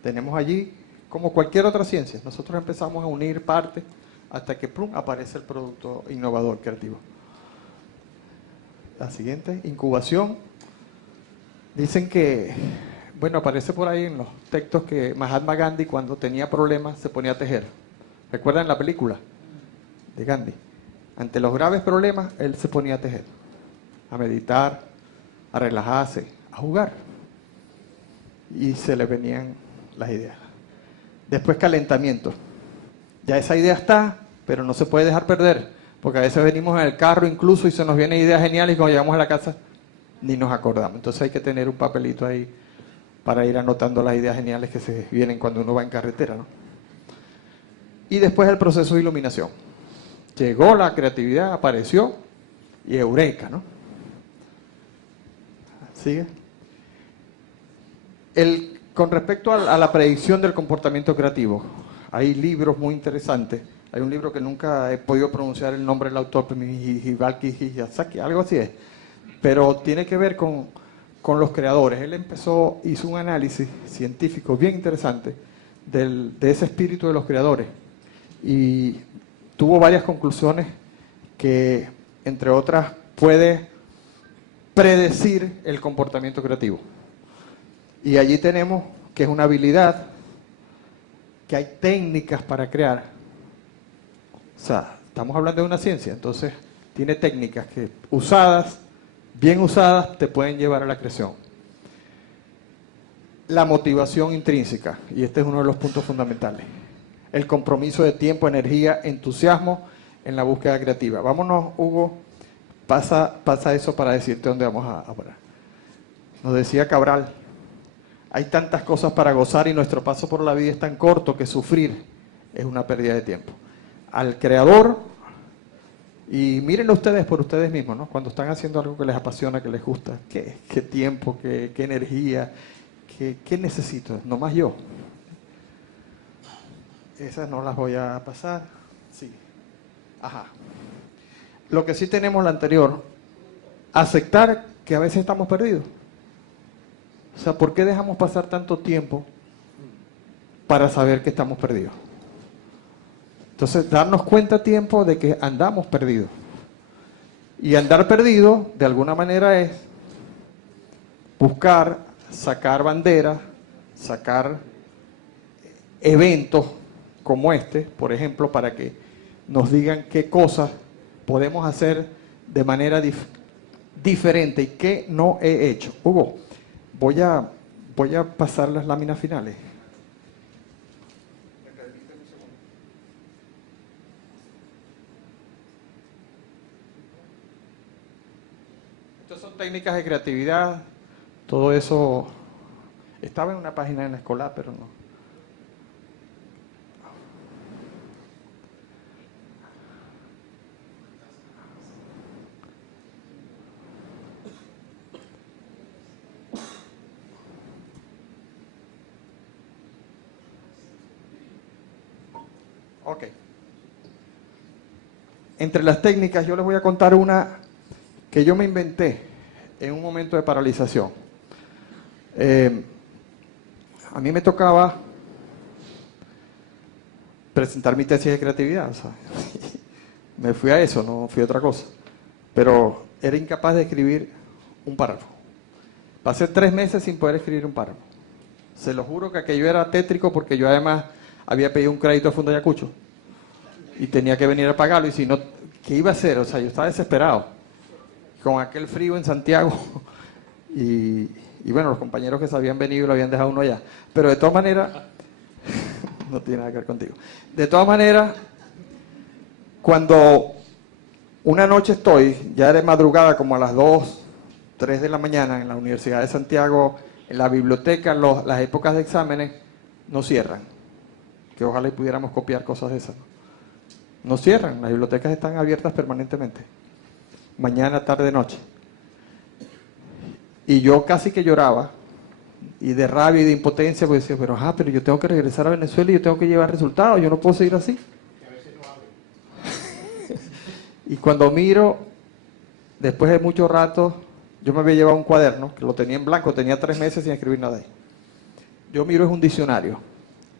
Tenemos allí, como cualquier otra ciencia, nosotros empezamos a unir partes hasta que ¡prum!, aparece el producto innovador, creativo. La siguiente, incubación. Dicen que, bueno, aparece por ahí en los textos que Mahatma Gandhi cuando tenía problemas se ponía a tejer. ¿Recuerdan la película de Gandhi? Ante los graves problemas, él se ponía a tejer, a meditar, a relajarse, a jugar. Y se le venían las ideas. Después calentamiento. Ya esa idea está, pero no se puede dejar perder, porque a veces venimos en el carro incluso y se nos vienen ideas geniales y cuando llegamos a la casa ni nos acordamos. Entonces hay que tener un papelito ahí para ir anotando las ideas geniales que se vienen cuando uno va en carretera, ¿no? Y después el proceso de iluminación. Llegó la creatividad, apareció y eureka, ¿no? ¿Sigue? Con respecto a la predicción del comportamiento creativo, hay libros muy interesantes. Hay un libro que nunca he podido pronunciar el nombre del autor, Hivalki Hiyasaki, algo así es. Pero tiene que ver con los creadores. Él hizo un análisis científico bien interesante de ese espíritu de los creadores. Y tuvo varias conclusiones que, entre otras, puede predecir el comportamiento creativo. Y allí tenemos que es una habilidad, que hay técnicas para crear. O sea, estamos hablando de una ciencia, entonces tiene técnicas que bien usadas, te pueden llevar a la creación. La motivación intrínseca, y este es uno de los puntos fundamentales. El compromiso de tiempo, energía, entusiasmo en la búsqueda creativa. Vámonos, Hugo, pasa eso para decirte dónde vamos a parar. Nos decía Cabral, hay tantas cosas para gozar y nuestro paso por la vida es tan corto que sufrir es una pérdida de tiempo. Al creador, y mírenlo ustedes por ustedes mismos, ¿no? Cuando están haciendo algo que les apasiona, que les gusta, qué tiempo, qué energía, qué necesito, nomás yo. Esas no las voy a pasar. Sí. Ajá. Lo que sí tenemos la anterior, aceptar que a veces estamos perdidos. O sea, ¿por qué dejamos pasar tanto tiempo para saber que estamos perdidos? Entonces, darnos cuenta a tiempo de que andamos perdidos. Y andar perdido, de alguna manera, es buscar, sacar bandera, sacar eventos como este, por ejemplo, para que nos digan qué cosas podemos hacer de manera diferente y qué no he hecho. Hugo, voy a pasar las láminas finales. Estas son técnicas de creatividad, todo eso estaba en una página en la escolar, pero no. Ok. Entre las técnicas yo les voy a contar una que yo me inventé en un momento de paralización. A mí me tocaba presentar mi tesis de creatividad, o sea, me fui a eso, no fui a otra cosa. Pero era incapaz de escribir un párrafo. Pasé 3 meses sin poder escribir un párrafo. Se lo juro que aquello era tétrico porque yo además había pedido un crédito a Fondo Ayacucho y tenía que venir a pagarlo, y si no, ¿qué iba a hacer? O sea, yo estaba desesperado con aquel frío en Santiago y bueno, los compañeros que se habían venido lo habían dejado uno allá. Pero de todas maneras, no tiene nada que ver contigo. De todas maneras, cuando una noche estoy, ya de madrugada, como a las 2, 3 de la mañana, en la Universidad de Santiago, en la biblioteca, las épocas de exámenes no cierran. Que ojalá y pudiéramos copiar cosas de esas. No cierran, las bibliotecas están abiertas permanentemente. Mañana, tarde, noche. Y yo casi que lloraba, y de rabia y de impotencia, pues decía, pero yo tengo que regresar a Venezuela y yo tengo que llevar resultados, yo no puedo seguir así. Y cuando miro, después de mucho rato, yo me había llevado un cuaderno, que lo tenía en blanco, tenía 3 meses sin escribir nada ahí. Yo miro, es un diccionario,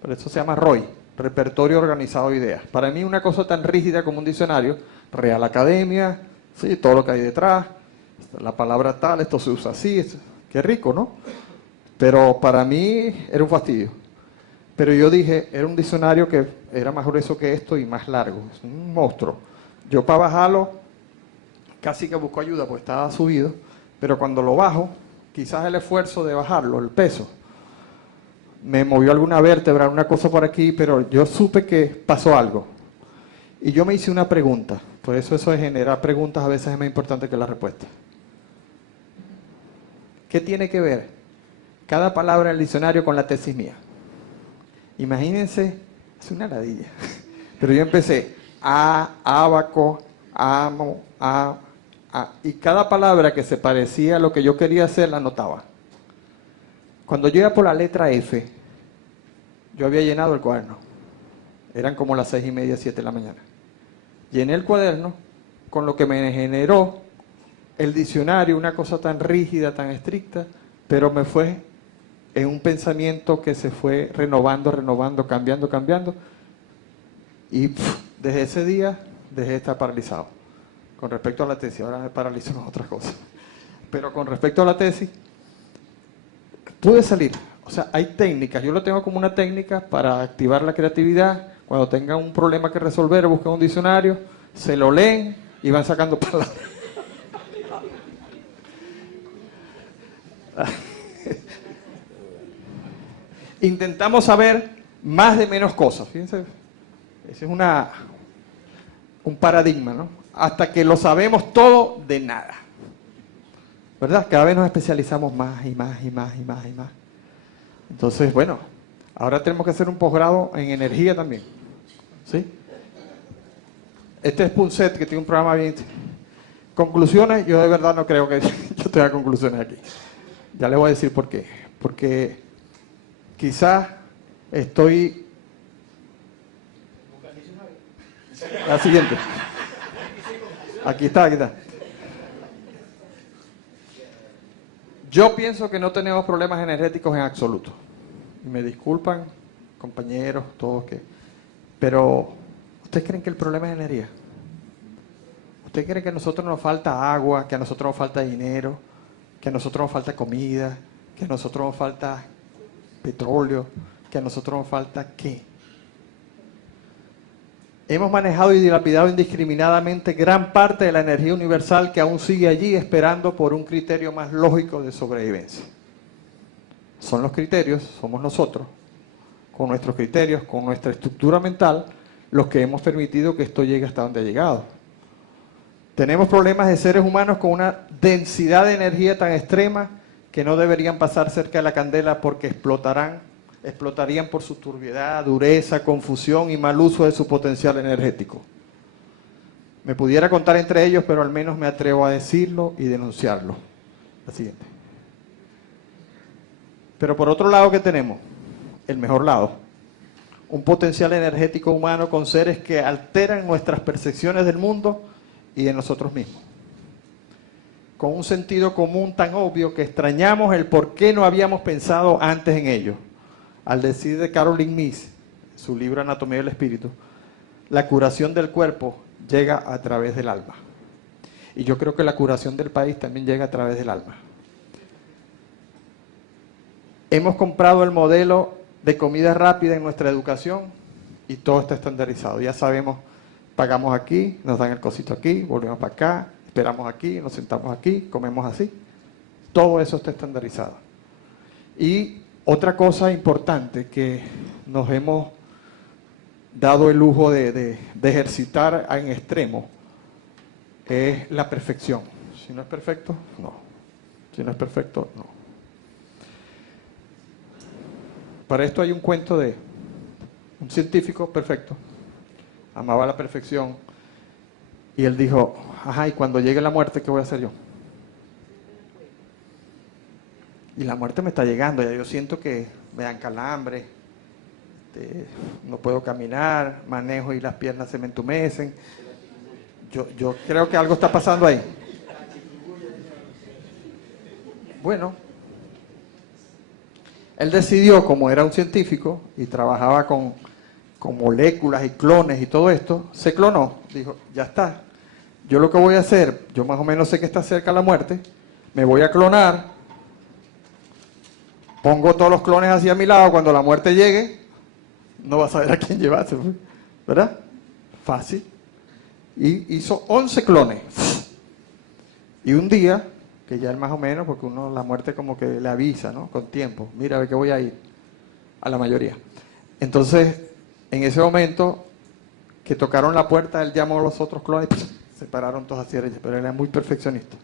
por eso se llama ROI, Repertorio Organizado de Ideas. Para mí una cosa tan rígida como un diccionario, Real Academia, ¿sí? Todo lo que hay detrás, la palabra tal, esto se usa así, qué rico, ¿no? Pero para mí era un fastidio. Pero yo dije, era un diccionario que era más grueso que esto y más largo, es un monstruo. Yo para bajarlo casi que busco ayuda porque estaba subido, pero cuando lo bajo, quizás el esfuerzo de bajarlo, el peso, me movió alguna vértebra, una cosa por aquí, pero yo supe que pasó algo. Y yo me hice una pregunta, por eso de generar preguntas a veces es más importante que la respuesta. ¿Qué tiene que ver cada palabra en el diccionario con la tesis mía? Imagínense, es una ladilla, pero yo empecé ábaco, amo, y cada palabra que se parecía a lo que yo quería hacer la anotaba. Cuando yo iba por la letra F, yo había llenado el cuaderno. Eran como las 6:30, 7 de la mañana. Llené el cuaderno con lo que me generó el diccionario, una cosa tan rígida, tan estricta, pero me fue en un pensamiento que se fue renovando, cambiando. Y desde ese día dejé de estar paralizado. Con respecto a la tesis, ahora me paralizo en otras cosas. Pero con respecto a la tesis, pude salir. O sea, hay técnicas. Yo lo tengo como una técnica para activar la creatividad. Cuando tengan un problema que resolver, buscan un diccionario, se lo leen y van sacando palabras. Intentamos saber más de menos cosas. Fíjense, ese es un paradigma, ¿no? Hasta que lo sabemos todo de nada. ¿Verdad? Cada vez nos especializamos más y más. Entonces, bueno, ahora tenemos que hacer un posgrado en energía también. ¿Sí? Este es Punset, que tiene un programa bien. Conclusiones, yo de verdad no creo que yo tenga conclusiones aquí. Ya les voy a decir por qué. Porque quizás estoy... La siguiente. Aquí está. Yo pienso que no tenemos problemas energéticos en absoluto. Y me disculpan, compañeros, todos que... Pero, ¿ustedes creen que el problema es energía? ¿Ustedes creen que a nosotros nos falta agua, que a nosotros nos falta dinero, que a nosotros nos falta comida, que a nosotros nos falta petróleo, que a nosotros nos falta ¿qué? Hemos manejado y dilapidado indiscriminadamente gran parte de la energía universal que aún sigue allí esperando por un criterio más lógico de sobrevivencia. Son los criterios, somos nosotros, con nuestros criterios, con nuestra estructura mental, los que hemos permitido que esto llegue hasta donde ha llegado. Tenemos problemas de seres humanos con una densidad de energía tan extrema que no deberían pasar cerca de la candela porque explotarían por su turbiedad, dureza, confusión y mal uso de su potencial energético. Me pudiera contar entre ellos, pero al menos me atrevo a decirlo y denunciarlo. La siguiente. Pero por otro lado, ¿qué tenemos? El mejor lado. Un potencial energético humano con seres que alteran nuestras percepciones del mundo y de nosotros mismos. Con un sentido común tan obvio que extrañamos el por qué no habíamos pensado antes en ello. Al decir de Caroline Myss, su libro Anatomía del Espíritu, la curación del cuerpo llega a través del alma. Y yo creo que la curación del país también llega a través del alma. Hemos comprado el modelo de comida rápida en nuestra educación y todo está estandarizado. Ya sabemos, pagamos aquí, nos dan el cosito aquí, volvemos para acá, esperamos aquí, nos sentamos aquí, comemos así. Todo eso está estandarizado. Y otra cosa importante que nos hemos dado el lujo de ejercitar en extremo es la perfección. Si no es perfecto, no. Si no es perfecto, no. Para esto hay un cuento de un científico perfecto, amaba la perfección, y él dijo, ajá, y cuando llegue la muerte, ¿qué voy a hacer yo? Y la muerte me está llegando, ya yo siento que me dan calambre, no puedo caminar, manejo y las piernas se me entumecen. Yo creo que algo está pasando ahí. Bueno, él decidió, como era un científico y trabajaba con moléculas y clones y todo esto, se clonó. Dijo, ya está, yo lo que voy a hacer, yo más o menos sé que está cerca la muerte, me voy a clonar, pongo todos los clones hacia mi lado, cuando la muerte llegue, no vas a saber a quién llevarse, ¿verdad? Fácil. Y hizo 11 clones. Y un día, que ya es más o menos, porque uno la muerte como que le avisa, ¿no? Con tiempo, mira, a ver que voy a ir, a la mayoría. Entonces, en ese momento que tocaron la puerta, él llamó a los otros clones, se pararon todos hacia ella, pero él era muy perfeccionista.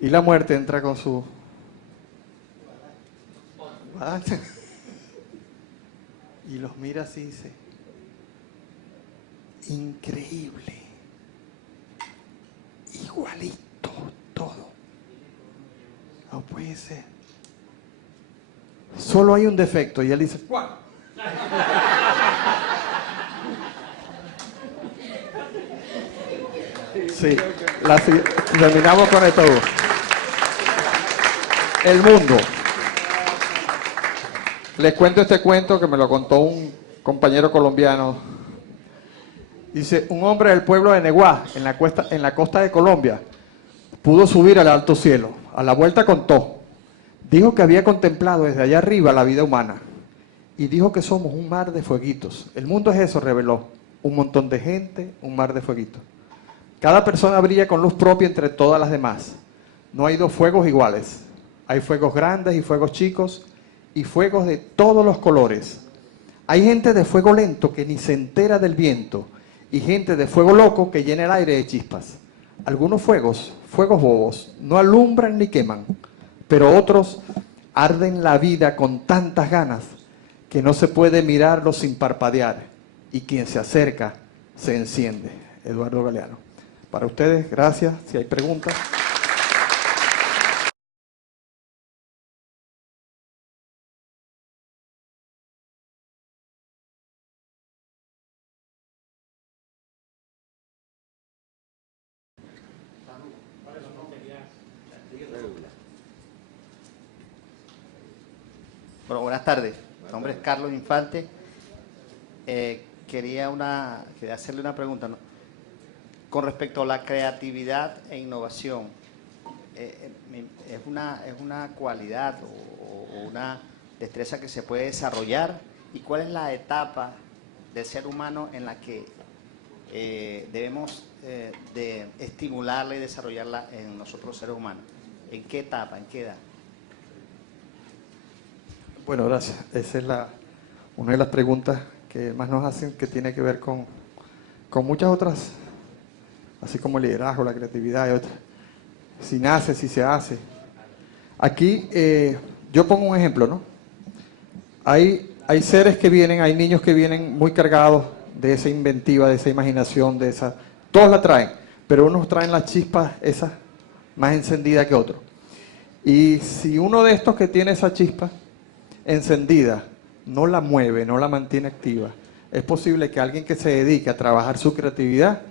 Y la muerte entra con su... y los mira así y dice, increíble, igualito todo, no puede ser, solo hay un defecto, y él dice, ¿cuál? Sí, terminamos con esto. El mundo. Les cuento este cuento que me lo contó un compañero colombiano. Dice, un hombre del pueblo de Neguá, en la costa de Colombia, pudo subir al alto cielo. A la vuelta contó. Dijo que había contemplado desde allá arriba la vida humana. Y dijo que somos un mar de fueguitos. El mundo es eso, reveló. Un montón de gente, un mar de fueguitos. Cada persona brilla con luz propia entre todas las demás. No hay dos fuegos iguales. Hay fuegos grandes y fuegos chicos, y fuegos de todos los colores. Hay gente de fuego lento que ni se entera del viento, y gente de fuego loco que llena el aire de chispas. Algunos fuegos bobos, no alumbran ni queman, pero otros arden la vida con tantas ganas que no se puede mirarlos sin parpadear, y quien se acerca se enciende. Eduardo Galeano. Para ustedes, gracias. Si hay preguntas. Bueno, buenas tardes. Mi nombre es Carlos Infante. Quería hacerle una pregunta, ¿no? Con respecto a la creatividad e innovación. ¿Es una cualidad o destreza que se puede desarrollar y cuál es la etapa del ser humano en la que debemos de estimularla y desarrollarla en nosotros los seres humanos. ¿En qué etapa, en qué edad? Bueno, gracias. Esa es una de las preguntas que más nos hacen, que tiene que ver con muchas otras, así como el liderazgo, la creatividad y otras. Si nace, si se hace. Aquí yo pongo un ejemplo, ¿no? Hay seres que vienen, hay niños que vienen muy cargados de esa inventiva, de esa imaginación, de esa... Todos la traen, pero unos traen las chispas esas más encendidas que otros. Y si uno de estos que tiene esa chispa encendida no la mueve, no la mantiene activa, es posible que alguien que se dedique a trabajar su creatividad,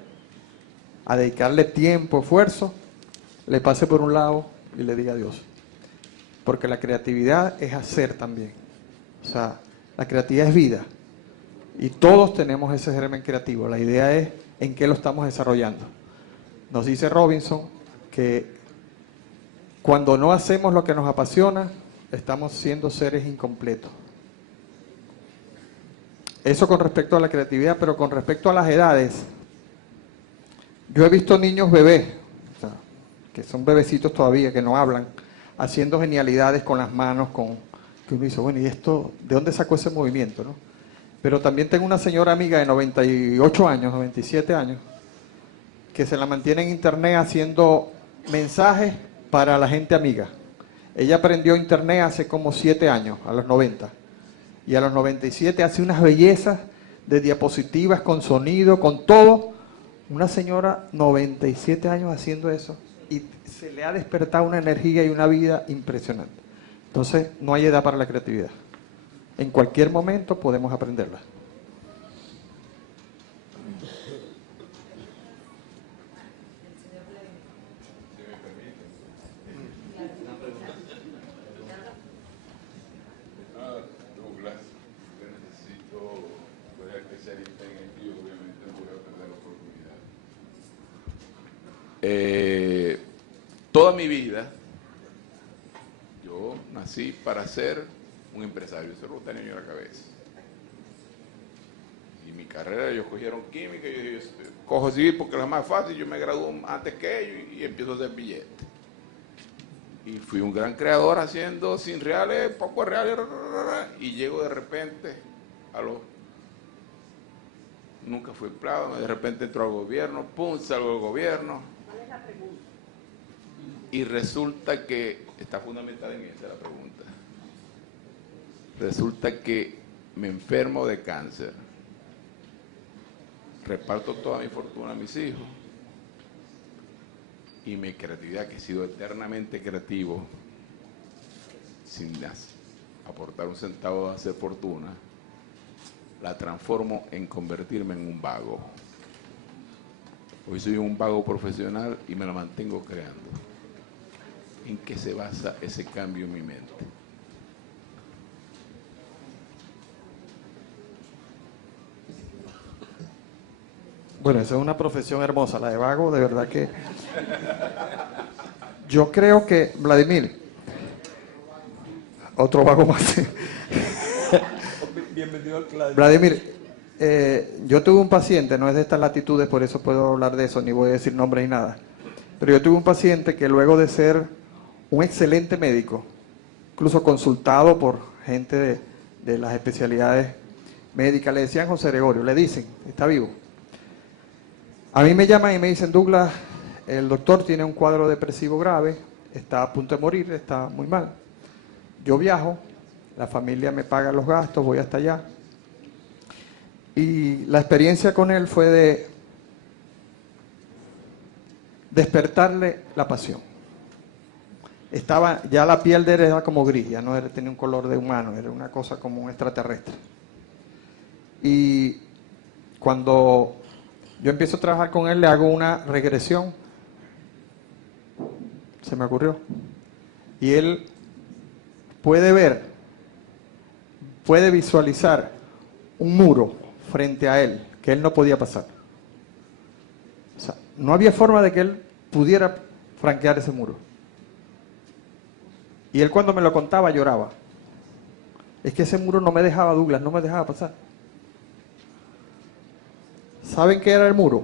a dedicarle tiempo, esfuerzo, le pase por un lado y le diga adiós. Porque la creatividad es hacer también. O sea, la creatividad es vida. Y todos tenemos ese germen creativo. La idea es en qué lo estamos desarrollando. Nos dice Robinson que cuando no hacemos lo que nos apasiona, estamos siendo seres incompletos. Eso con respecto a la creatividad, pero con respecto a las edades, yo he visto niños bebés, o sea, que son bebecitos todavía, que no hablan, haciendo genialidades con las manos, que uno dice, bueno, ¿y esto de dónde sacó ese movimiento, no? Pero también tengo una señora amiga de 98 años, 97 años, que se la mantiene en internet haciendo mensajes para la gente amiga. Ella aprendió internet hace como 7 años, a los 90. Y a los 97 hace unas bellezas de diapositivas con sonido, con todo. Una señora 97 años haciendo eso. Y se le ha despertado una energía y una vida impresionante. Entonces, no hay edad para la creatividad. En cualquier momento podemos aprenderla. Douglas, yo necesito ser especialista en esto y obviamente no voy a perder la oportunidad. Toda mi vida yo nací para ser un empresario, eso lo tenía yo en la cabeza. Y mi carrera, ellos cogieron química, yo dije, cojo civil porque es la más fácil, yo me gradúo antes que ellos y empiezo a hacer billetes. Y fui un gran creador haciendo sin reales, poco reales, y llego de repente a los... Nunca fui empleado, de repente entro al gobierno, pum, salgo del gobierno. ¿Cuál es la pregunta? Y resulta que, está fundamentada en esa la pregunta, resulta que me enfermo de cáncer, reparto toda mi fortuna a mis hijos, y mi creatividad, que he sido eternamente creativo, sin aportar un centavo de hacer fortuna, la transformo en convertirme en un vago. Hoy soy un vago profesional y me la mantengo creando. ¿En qué se basa ese cambio en mi mente? Bueno, esa es una profesión hermosa, la de vago, de verdad que... Yo creo que, Vladimir, otro vago más. Bienvenido al club. Vladimir, yo tuve un paciente, no es de estas latitudes, por eso puedo hablar de eso, ni voy a decir nombres ni nada, pero yo tuve un paciente que luego de ser un excelente médico, incluso consultado por gente de las especialidades médicas, le decían José Gregorio, le dicen, está vivo. A mí me llaman y me dicen, Douglas, el doctor tiene un cuadro depresivo grave, está a punto de morir, está muy mal. Yo viajo, la familia me paga los gastos, voy hasta allá. Y la experiencia con él fue de despertarle la pasión. Ya la piel de él era como gris, ya no tenía un color de humano, era una cosa como un extraterrestre. Y cuando yo empiezo a trabajar con él, le hago una regresión, se me ocurrió, y él puede ver, puede visualizar un muro frente a él, que él no podía pasar. O sea, no había forma de que él pudiera franquear ese muro. Y él cuando me lo contaba lloraba. es que ese muro no me dejaba, Douglas, no me dejaba pasar. ¿Saben qué era el muro?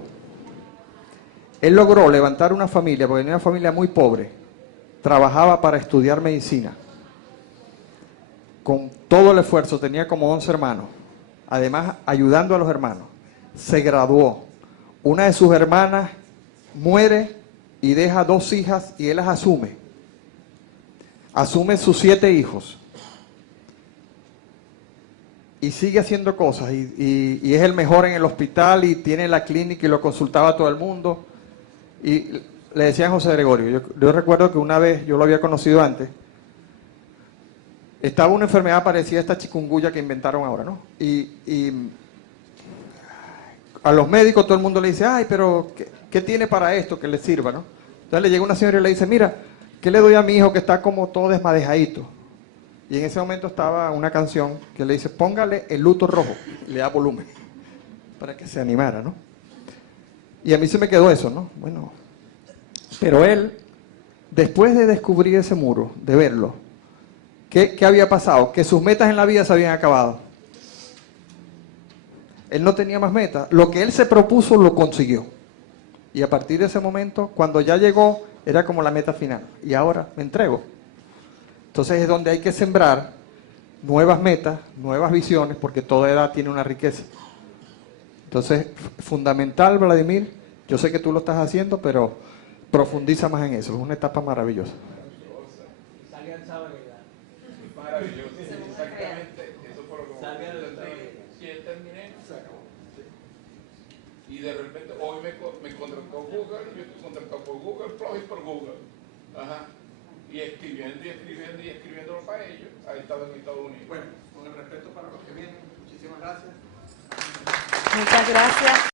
Él logró levantar una familia, porque tenía una familia muy pobre, trabajaba para estudiar medicina, con todo el esfuerzo, tenía como 11 hermanos, además ayudando a los hermanos, se graduó. Una de sus hermanas muere y deja 2 hijas y él las asume. Asume sus 7 hijos. Y sigue haciendo cosas y es el mejor en el hospital y tiene la clínica y lo consultaba a todo el mundo. Y le decían José Gregorio, yo recuerdo que una vez, yo lo había conocido antes, estaba una enfermedad parecida a esta chikungunya que inventaron ahora, ¿no? Y a los médicos todo el mundo le dice, ay, pero ¿qué tiene para esto que le sirva, no? Entonces le llega una señora y le dice, mira, ¿qué le doy a mi hijo que está como todo desmadejadito? Y en ese momento estaba una canción que le dice, póngale el luto rojo, y le da volumen, para que se animara, ¿no? Y a mí se me quedó eso, ¿no? Bueno, pero él, después de descubrir ese muro, de verlo, ¿qué había pasado? Que sus metas en la vida se habían acabado. Él no tenía más metas. Lo que él se propuso lo consiguió. Y a partir de ese momento, cuando ya llegó, era como la meta final. Y ahora me entrego. Entonces es donde hay que sembrar nuevas metas, nuevas visiones, porque toda edad tiene una riqueza. Entonces, fundamental, Vladimir, yo sé que tú lo estás haciendo, pero profundiza más en eso. Es una etapa maravillosa. Maravilloso, exactamente, eso fue lo que terminé, se acabó. Y de repente hoy me contrató Google, yo estoy contratado por Google Plus y por Google. Ajá. Y escribiéndolo para ellos. Ahí estaba en Estados Unidos. Bueno, con el respeto para los que vienen, muchísimas gracias. Muchas gracias.